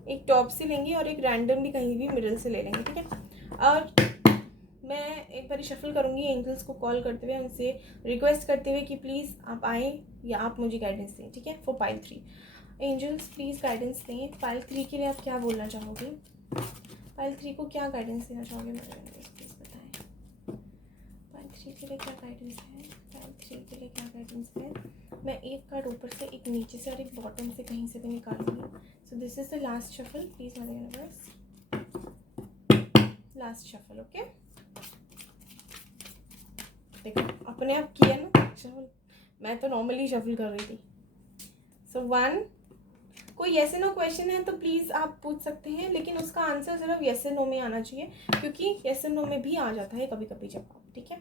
एक टॉप से लेंगे, और एक रैंडम भी कहीं भी मिडिल से ले लेंगे, ठीक है. और मैं एक बार शफल करूँगी, एंजल्स को कॉल करते हुए, उनसे रिक्वेस्ट करते हुए कि प्लीज़ आप आएँ या आप मुझे गाइडेंस दें, ठीक है. For pile 3 angels please guidance दें. पाइल 3 के लिए आप क्या बोलना चाहोगे, पाइल 3 को क्या गाइडेंस देना चाहोगे, मुझे प्लीज़ बताएं. पाइल 3 के लिए क्या गाइडेंस है, पाइल 3 के लिए क्या गाइडेंस है. मैं एक कार्ड ऊपर से, एक नीचे से और एक बॉटम से कहीं से भी निकालूंगी. So this is the last shuffle, please mother universe, last shuffle, okay. देखो अपने आप किया ना शफल, मैं तो नॉर्मली शफल कर रही थी. सो 1, कोई येस नो क्वेश्चन है तो प्लीज़ आप पूछ सकते हैं, लेकिन उसका आंसर सिर्फ येस नो में आना चाहिए, क्योंकि येस नो में भी आ जाता है कभी कभी जवाब, ठीक है.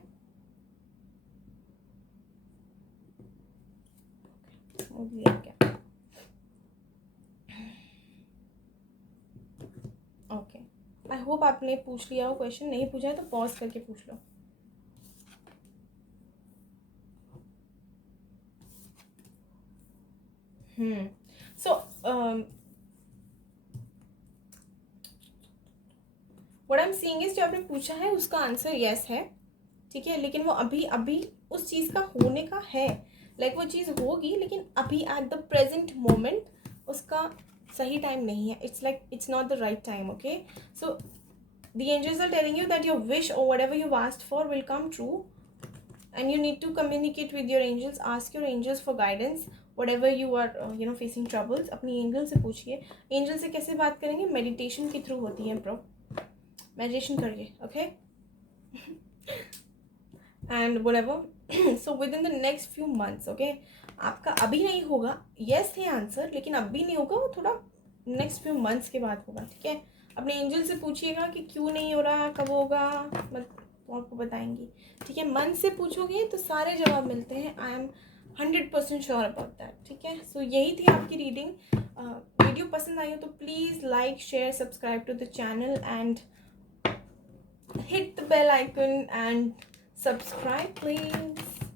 ओके, आई होप आपने पूछ लिया हो क्वेश्चन. नहीं पूछा है तो पॉज करके पूछ लो. So what I am seeing is, जो आपने पूछा है उसका आंसर यस है, ठीक है, लेकिन वो अभी अभी उस चीज़ का होने का है, लाइक वो चीज़ होगी, लेकिन अभी एट द प्रेजेंट मोमेंट उसका सही टाइम नहीं है. It's like it's not the right time, okay. So the angels are telling you that your wish or whatever you've asked for will come true, and you need to communicate with your angels. Ask your angels for guidance whatever you are facing troubles. अपनी angel से पूछिए. Angel से कैसे बात करेंगे, meditation के through होती है ब्रो, मेडिटेशन करिए, okay. And whatever, so with in the next few months, okay, आपका अभी नहीं होगा, यस है आंसर, लेकिन अभी नहीं होगा, वो थोड़ा नेक्स्ट फ्यू मंथ्स के बाद होगा, ठीक है. अपने एंजल से पूछिएगा कि क्यों नहीं हो रहा, कब होगा, वो आपको बताएंगी, ठीक है. मन से पूछोगे तो सारे जवाब मिलते हैं. I am 100% sure about that, ठीक है. सो यही थी आपकी रीडिंग. वीडियो पसंद आई हो तो please like share subscribe to the channel, and hit the bell icon and subscribe please.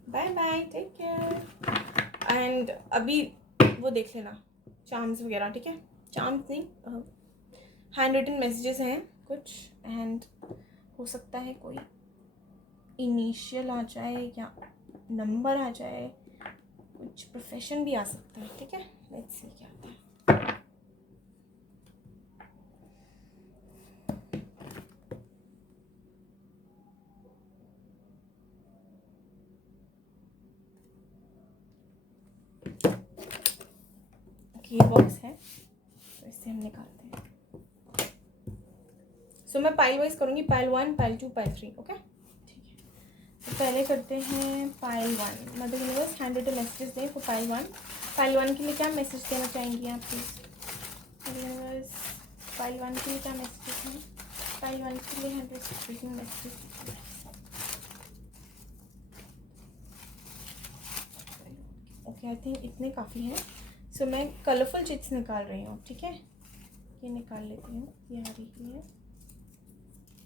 Bye bye, take care. And अभी वो देख लेना चार्म्स वगैरह, ठीक है? चार्म्स नहीं, हैंड रिटन मैसेजेस हैं कुछ, एंड हो सकता है कोई इनिशियल आ जाए या नंबर आ जाए, कुछ प्रोफेशन भी आ सकता है, ठीक है? लेट्स सी क्या आता है. ये बॉक्स है तो इससे हम निकालते हैं. सो मैं पाइल वाइज करूँगी, पाइल 1, पाइल 2, पाइल 3. ओके, ठीक है. तो पहले करते हैं pile 1. Mother universe handwritten messages दें फॉर पाइल 1. पाइल 1 के लिए क्या मैसेज देना चाहेंगी आप प्लीज़? मदर यूनिवर्स पाइल 1 के लिए क्या मैसेजेस हैं? पाइल 1 के लिए handwritten messages. Okay, I think इतने काफ़ी हैं. सो मैं कलरफुल चिट्स निकाल रही हूँ, ठीक है? ये निकाल लेती हूँ, ये आ रही है,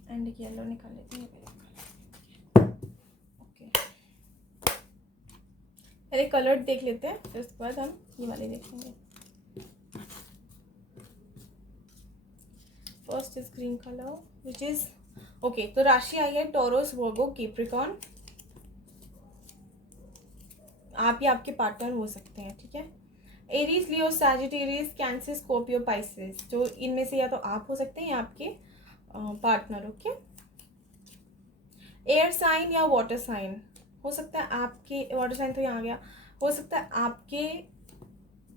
एंड येलो निकाल लेती हूँ. ओके, पहले कलर देख लेते हैं, फिर उसके बाद हम ये वाले देखेंगे. First is green colour which is okay. तो राशि आई है टॉरस, वर्गो, कैप्रिकॉर्न. आप या आपके पार्टनर हो सकते हैं, ठीक है? एरीज, लियो, सैजिटेरियस, कैंसर, स्कॉर्पियो, पाइसेस. जो इनमें से या तो आप हो सकते हैं या आपके पार्टनर. ओके, एयर साइन या वाटर साइन हो सकता है. आपके वाटर साइन तो यहाँ गया, हो सकता है आपके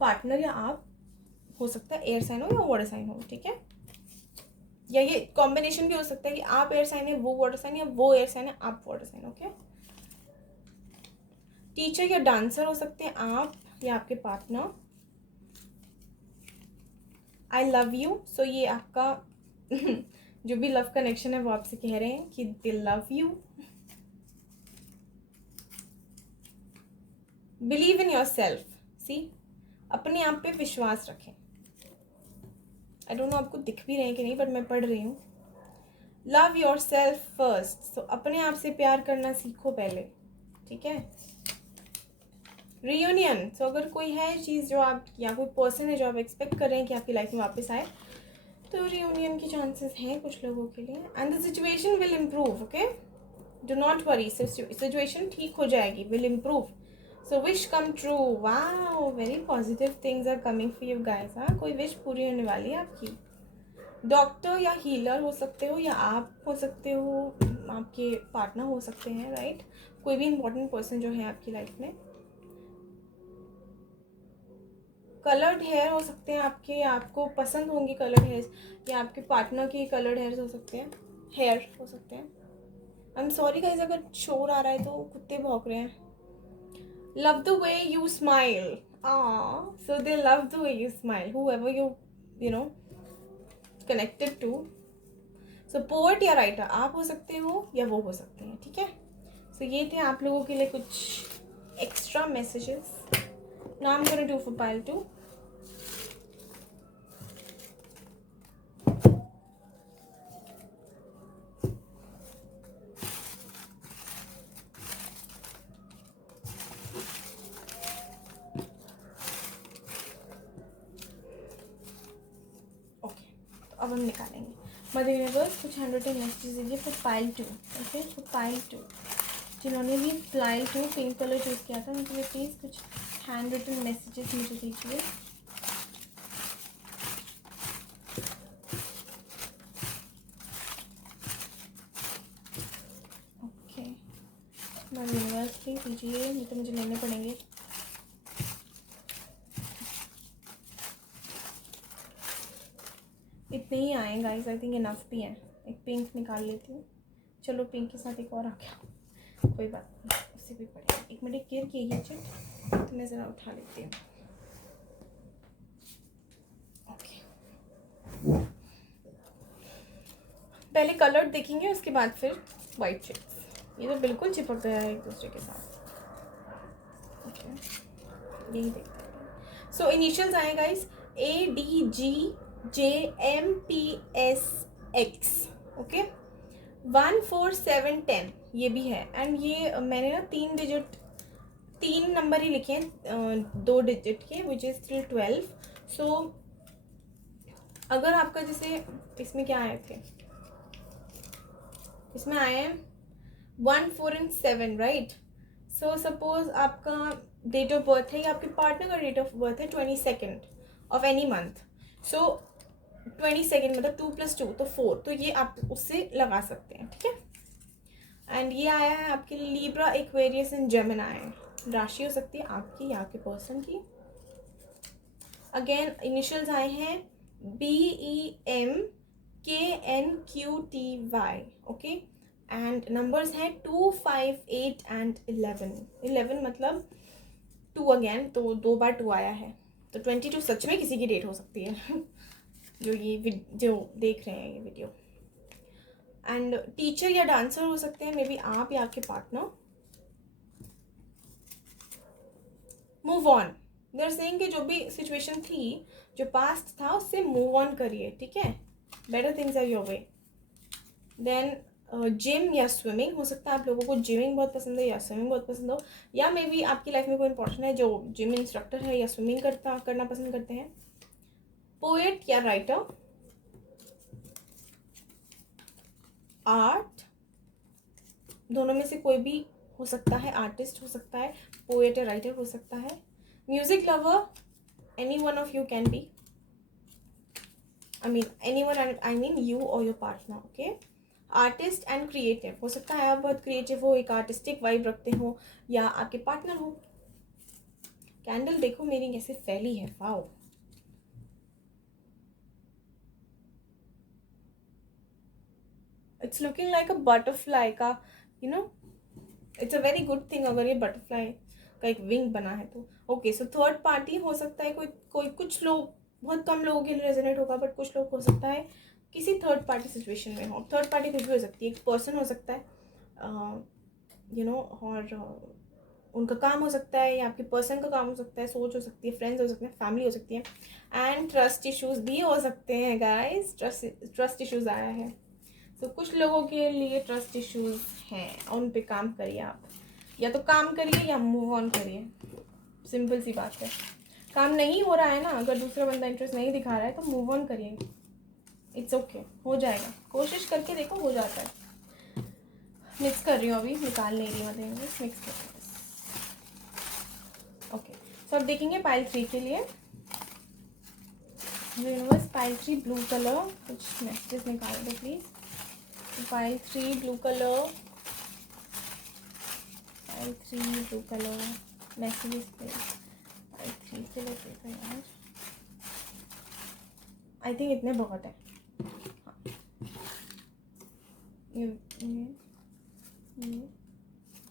पार्टनर या आप हो सकता है एयर साइन हो या वाटर साइन हो, ठीक है? या ये कॉम्बिनेशन भी हो सकता है कि आप एयर साइन है, वो वाटर साइन, या वो एयर साइन है, आप वाटर साइन. ओके, टीचर या डांसर हो सकते हैं आप या आपके partner. I love you. So ये आपका जो भी लव कनेक्शन है वो आपसे कह रहे हैं कि they love you. Believe in yourself. See, अपने आप पे विश्वास रखें. आई डोंट नो आपको दिख भी रहे हैं कि नहीं, बट मैं पढ़ रही हूँ. Love yourself first. So अपने आप से प्यार करना सीखो पहले, ठीक है? रियूनियन. सो अगर कोई है चीज़ जो आप या कोई पर्सन है जो आप एक्सपेक्ट कर रहे हैं कि आपकी लाइफ में वापस आए, तो रियूनियन के चांसेस हैं कुछ लोगों के लिए. And the situation will improve. Okay, do not worry. Situation ठीक हो जाएगी, will improve. So wish come true. Wow, very positive things are coming for you guys. हाँ, कोई विश पूरी होने वाली है आपकी. डॉक्टर या हीलर हो सकते हो, या आप हो सकते हो, आपके पार्टनर हो सकते हैं, राइट? कोई भी इंपॉर्टेंट पर्सन जो है आपकी लाइफ में. कलर्ड हेयर हो सकते हैं आपके, आपको पसंद होंगे कलर्ड हेयर्स, या आपके पार्टनर के कलर्ड हेयर्स हो सकते हैं, हेयर हो सकते हैं. आई एम सॉरी गाइस अगर शोर आ रहा है, तो कुत्ते भौंक रहे हैं. Love the way you smile. So they love the way you smile, whoever you know connected to. So poet या राइटर आप हो सकते हो या वो हो सकते हैं, ठीक है? सो ये थे आप लोगों के लिए कुछ extra messages. Now I am gonna do for pile 2. अब हम निकालेंगे. मदर यूनिवर्स कुछ हैंड रिटन मैसेजेस दीजिए for pile 2. Okay, for pile 2 जिन्होंने भी पाइल 2 पिंक कलर चूज़ किया था उनके लिए प्लीज़ कुछ हैंड रिटन मैसेजेस मुझे दीजिए. ओके, मदर यूनिवर्स प्लीज दीजिए, नहीं तो मुझे लेने पड़ेंगे. इतने ही आए गाइस, आई थिंक इनफ भी हैं. एक पिंक निकाल लेती हूँ. चलो पिंक के साथ एक और आ गया, कोई बात नहीं, उससे भी पड़ेगा. एक मिनट, गिर के ये चिट तो मैं ज़रा उठा लेती हूँ. ओके, पहले कलर देखेंगे, उसके बाद फिर वाइट चिट्स. ये तो बिल्कुल चिपक गया है एक दूसरे के साथ. ओके, यही देखते हैं. सो इनिशियल्स आए गाइस, ADGJMPSX. ओके, 1 4 7 10 ये भी है, एंड ये मैंने ना 3 नंबर ही लिखे हैं 2 डिजिट के, विच इज़ स्टिल 12. सो अगर आपका जैसे इसमें क्या आए थे, इसमें आए हैं 1 4 एंड 7, राइट. सो सपोज आपका डेट ऑफ बर्थ है या आपके पार्टनर का डेट ऑफ बर्थ है 22 ऑफ एनी मंथ. सो 22 मतलब 2 + 2 तो 4, तो ये आप उससे लगा सकते हैं, ठीक है. एंड ये आया है आपके लिए लिब्रा, एक्वेरियस एंड जेमिनी. राशि हो सकती है आपकी या आपके पर्सन की. अगेन इनिशियल्स आए हैं BEMKNQTY, ओके. एंड नंबर्स हैं 2 5 8 एंड 11. 11 मतलब 2 अगेन, तो 2 बार 2 आया है, तो 22 सच में किसी की डेट हो सकती है जो देख रहे हैं ये वीडियो. एंड टीचर या डांसर हो सकते हैं, मे बी आप या आपके partner. Move on. They are saying कि जो भी सिचुएशन थी, जो पास्ट था, उससे मूव ऑन करिए, ठीक है. Better things are your way. Then gym या स्विमिंग हो सकता है. आप लोगों को जिमिंग बहुत पसंद है या स्विमिंग बहुत पसंद हो, या मे बी आपकी लाइफ में कोई इंपॉर्टेंट है जो जिम इंस्ट्रक्टर है या स्विमिंग करना पसंद करते हैं. पोएट या राइटर. आर्ट, दोनों में से कोई भी हो सकता है. आर्टिस्ट हो सकता है, पोएट या राइटर हो सकता है. Music lover, any one of you can be. I mean you or your partner, okay. Artist and creative हो सकता है आप बहुत क्रिएटिव हो, एक आर्टिस्टिक वाइब रखते हो, या आपके पार्टनर हो. कैंडल देखो मेरी कैसे फैली है, wow. It's looking like a butterfly का, you know, it's a very good thing अगर ये बटरफ्लाई का एक विंग बना है तो. ओके, सो थर्ड पार्टी हो सकता है कोई कुछ लोग, बहुत कम लोगों के लिए रेजोनेट होगा, बट कुछ लोग हो सकता है किसी थर्ड पार्टी सिचुएशन में हो. थर्ड पार्टी कुछ भी हो सकती है, एक पर्सन हो सकता है, और उनका काम हो सकता है, या आपके पर्सन का काम हो सकता है, सोच हो सकती है, फ्रेंड्स हो सकते हैं, फैमिली हो सकती है. एंड ट्रस्ट इश्यूज भी हो सकते हैं गाइस. ट्रस्ट इश्यूज आया है, तो कुछ लोगों के लिए ट्रस्ट इश्यूज हैं, उन पे काम करिए आप. या तो काम करिए या मूव ऑन करिए, सिंपल सी बात है. काम नहीं हो रहा है ना, अगर दूसरा बंदा इंटरेस्ट नहीं दिखा रहा है तो मूव ऑन करिए. इट्स ओके, हो जाएगा. कोशिश करके देखो, हो जाता है. मिक्स कर रही हूँ अभी, निकाल नहीं रही हूँ, मिक्स कर रही हूँ. ओके, सो अब देखेंगे पाइल 3 के लिए. यूनिवर्स, पाइल 3 ब्लू कलर, कुछ मैसेजेस निकाल दो please. Pile 3 blue colour, pile 3 blue colour, messages please. Pile 3 के लिए देखो यार, आई थिंक इतने बहुत है. हाँ, ये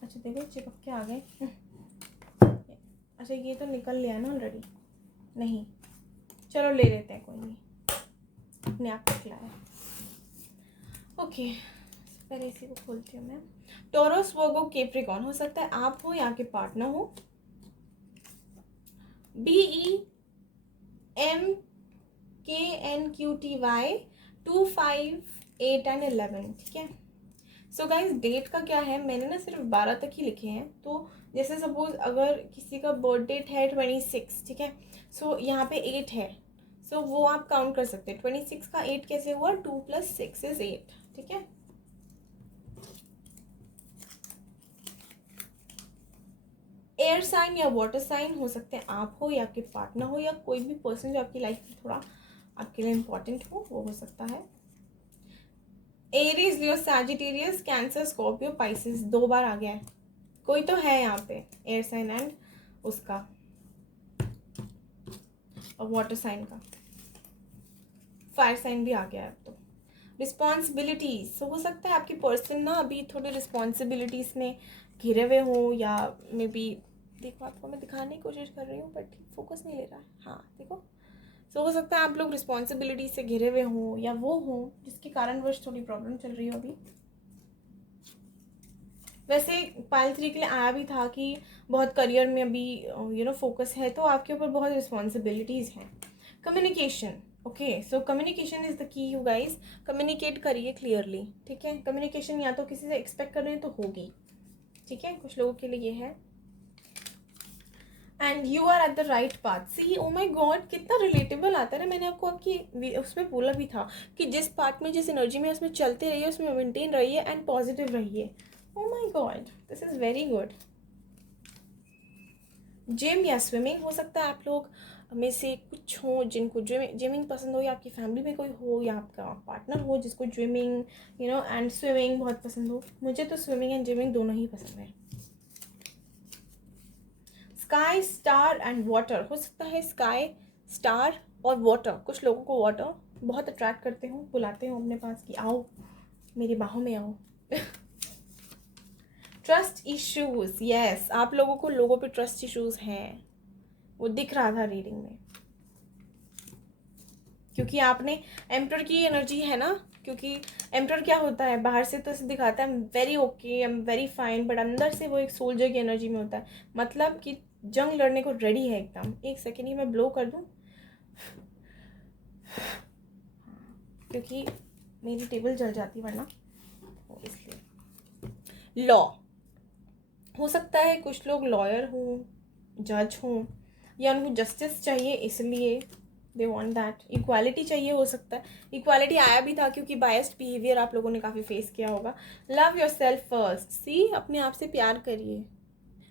अच्छा देखो चिपक के आ गए. अच्छा ये तो निकल लिया ना ऑलरेडी. नहीं, चलो ले लेते हैं, कोई नहीं, अपने आप निकला है. ओके, पहले इसी को खोलती हूँ मैं. टॉरस, वर्गो, कैप्रिकॉर्न हो सकता है आप हो या आपके पार्टनर हो. BEMKNQTY 2 5 8 एंड 11, ठीक है. सो गाइज डेट का क्या है, मैंने ना सिर्फ 12 तक ही लिखे हैं. तो जैसे सपोज अगर किसी का बर्थ डेट है 26, ठीक है. सो यहाँ पे 8 है, सो वो आप काउंट कर सकते हैं. 26 का 8 कैसे हुआ, 2 + 6 = 8, ठीक है. एयर साइन या वाटर साइन हो सकते हैं आप हो या आपके पार्टनर हो, या कोई भी पर्सन जो आपकी लाइफ में थोड़ा आपके लिए इम्पोर्टेंट हो, वो हो सकता है. एरीज, लियो, सैजिटेरियस, कैंसर, स्कॉर्पियो, पाइसिस 2 बार आ गया है. कोई तो है यहाँ पे एयर साइन एंड उसका, और वाटर साइन का. फायर साइन भी आ गया है अब तो. रिस्पॉन्सिबिलिटीज, तो हो सकता है आपकी पर्सन ना अभी थोड़ी रिस्पॉन्सिबिलिटीज में घिरे हुए हो, या मे बी, देखो आपको मैं दिखाने की कोशिश कर रही हूँ बट फोकस नहीं ले रहा है. हाँ देखो, सो हो सकता है आप लोग रिस्पॉन्सिबिलिटी से घिरे हुए हो, या वो हो जिसके कारणवश थोड़ी प्रॉब्लम चल रही हो अभी. वैसे पाइल 3 के लिए आया भी था कि बहुत करियर में अभी फोकस है, तो आपके ऊपर बहुत रिस्पॉन्सिबिलिटीज़ हैं. Communication, okay, so communication is the key, you guys communicate करिए क्लियरली, ठीक है। कम्युनिकेशन या तो किसी से एक्सपेक्ट कर रहे हैं तो होगी, ठीक है, कुछ लोगों के लिए ये है। And you are at the right path. See, oh my god, कितना रिलेटेबल आता है ना। मैंने आपको आपकी उसमें बोला भी था कि जिस पार्ट में, जिस एनर्जी में, उसमें चलते रहिए, उसमें मेंटेन रहिए एंड पॉजिटिव रहिए। Oh my god, this is very good. Gym या स्विमिंग, हो सकता है आप लोग में से कुछ हो जिनको जिमिंग पसंद हो, या आपकी फैमिली में कोई हो, या आपका पार्टनर हो जिसको जिमिंग एंड स्विमिंग बहुत पसंद हो। मुझे तो स्विमिंग एंड जिमिंग दोनों ही पसंद है। स्काई, स्टार एंड वाटर, हो सकता है स्काई, स्टार और वाटर। कुछ लोगों को वाटर बहुत अट्रैक्ट करते हो, बुलाते हो अपने पास कि आओ मेरी बाहों में आओ। ट्रस्ट इश्यूज, यस, आप लोगों को लोगों पे ट्रस्ट इश्यूज हैं, वो दिख रहा था रीडिंग में, क्योंकि आपने एम्पर की एनर्जी है ना। क्योंकि एम्पर क्या होता है, बाहर से तो दिखाता है very okay, I am very fine, but अंदर से वो एक सोल्जर की एनर्जी में होता है, मतलब कि जंग लड़ने को रेडी है एकदम। एक सेकेंड ही मैं ब्लो कर दूं, क्योंकि मेरी टेबल जल जाती वरना, इसलिए। लॉ, हो सकता है कुछ लोग लॉयर हों, जज हों, या उनको जस्टिस चाहिए, इसलिए दे वांट दैट। इक्वालिटी चाहिए, हो सकता है इक्वालिटी आया भी था, क्योंकि बायस्ड बिहेवियर आप लोगों ने काफ़ी फेस किया होगा। Love yourself first. See, अपने आप से प्यार करिए,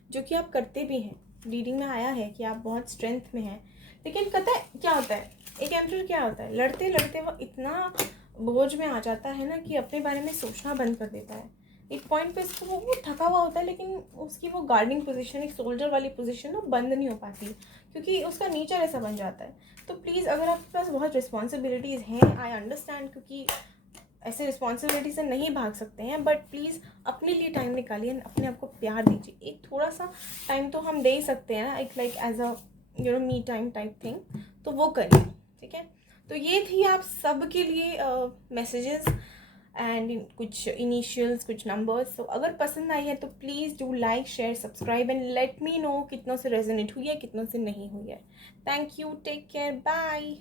जो कि आप करते भी हैं। रीडिंग में आया है कि आप बहुत स्ट्रेंथ में हैं, लेकिन पता है क्या होता है, एक एम्पर क्या होता है, लड़ते लड़ते वो इतना बोझ में आ जाता है ना कि अपने बारे में सोचना बंद कर देता है। एक पॉइंट पे इसको वो थका हुआ होता है, लेकिन उसकी वो गार्डिंग पोजीशन, एक सोल्जर वाली पोजीशन वो बंद नहीं हो पाती, क्योंकि उसका नेचर ऐसा बन जाता है। तो प्लीज़, अगर आपके पास बहुत रिस्पॉन्सिबिलिटीज़ हैं, आई अंडरस्टैंड, क्योंकि ऐसे रिस्पॉन्सिबिलिटी से नहीं भाग सकते हैं, बट प्लीज़ अपने लिए टाइम निकालिए, अपने आप को प्यार दीजिए। एक थोड़ा सा टाइम तो हम दे ही सकते हैं ना, एक like as a me time type thing, तो वो करिए, ठीक है। तो ये थी आप सब के लिए मैसेजेस एंड कुछ इनिशियल्स, कुछ नंबर्स। तो अगर पसंद आई है तो please do like, share, subscribe and let me know कितनों से रेजोनेट हुई है, कितनों से नहीं हुई है। Thank you, take care, bye.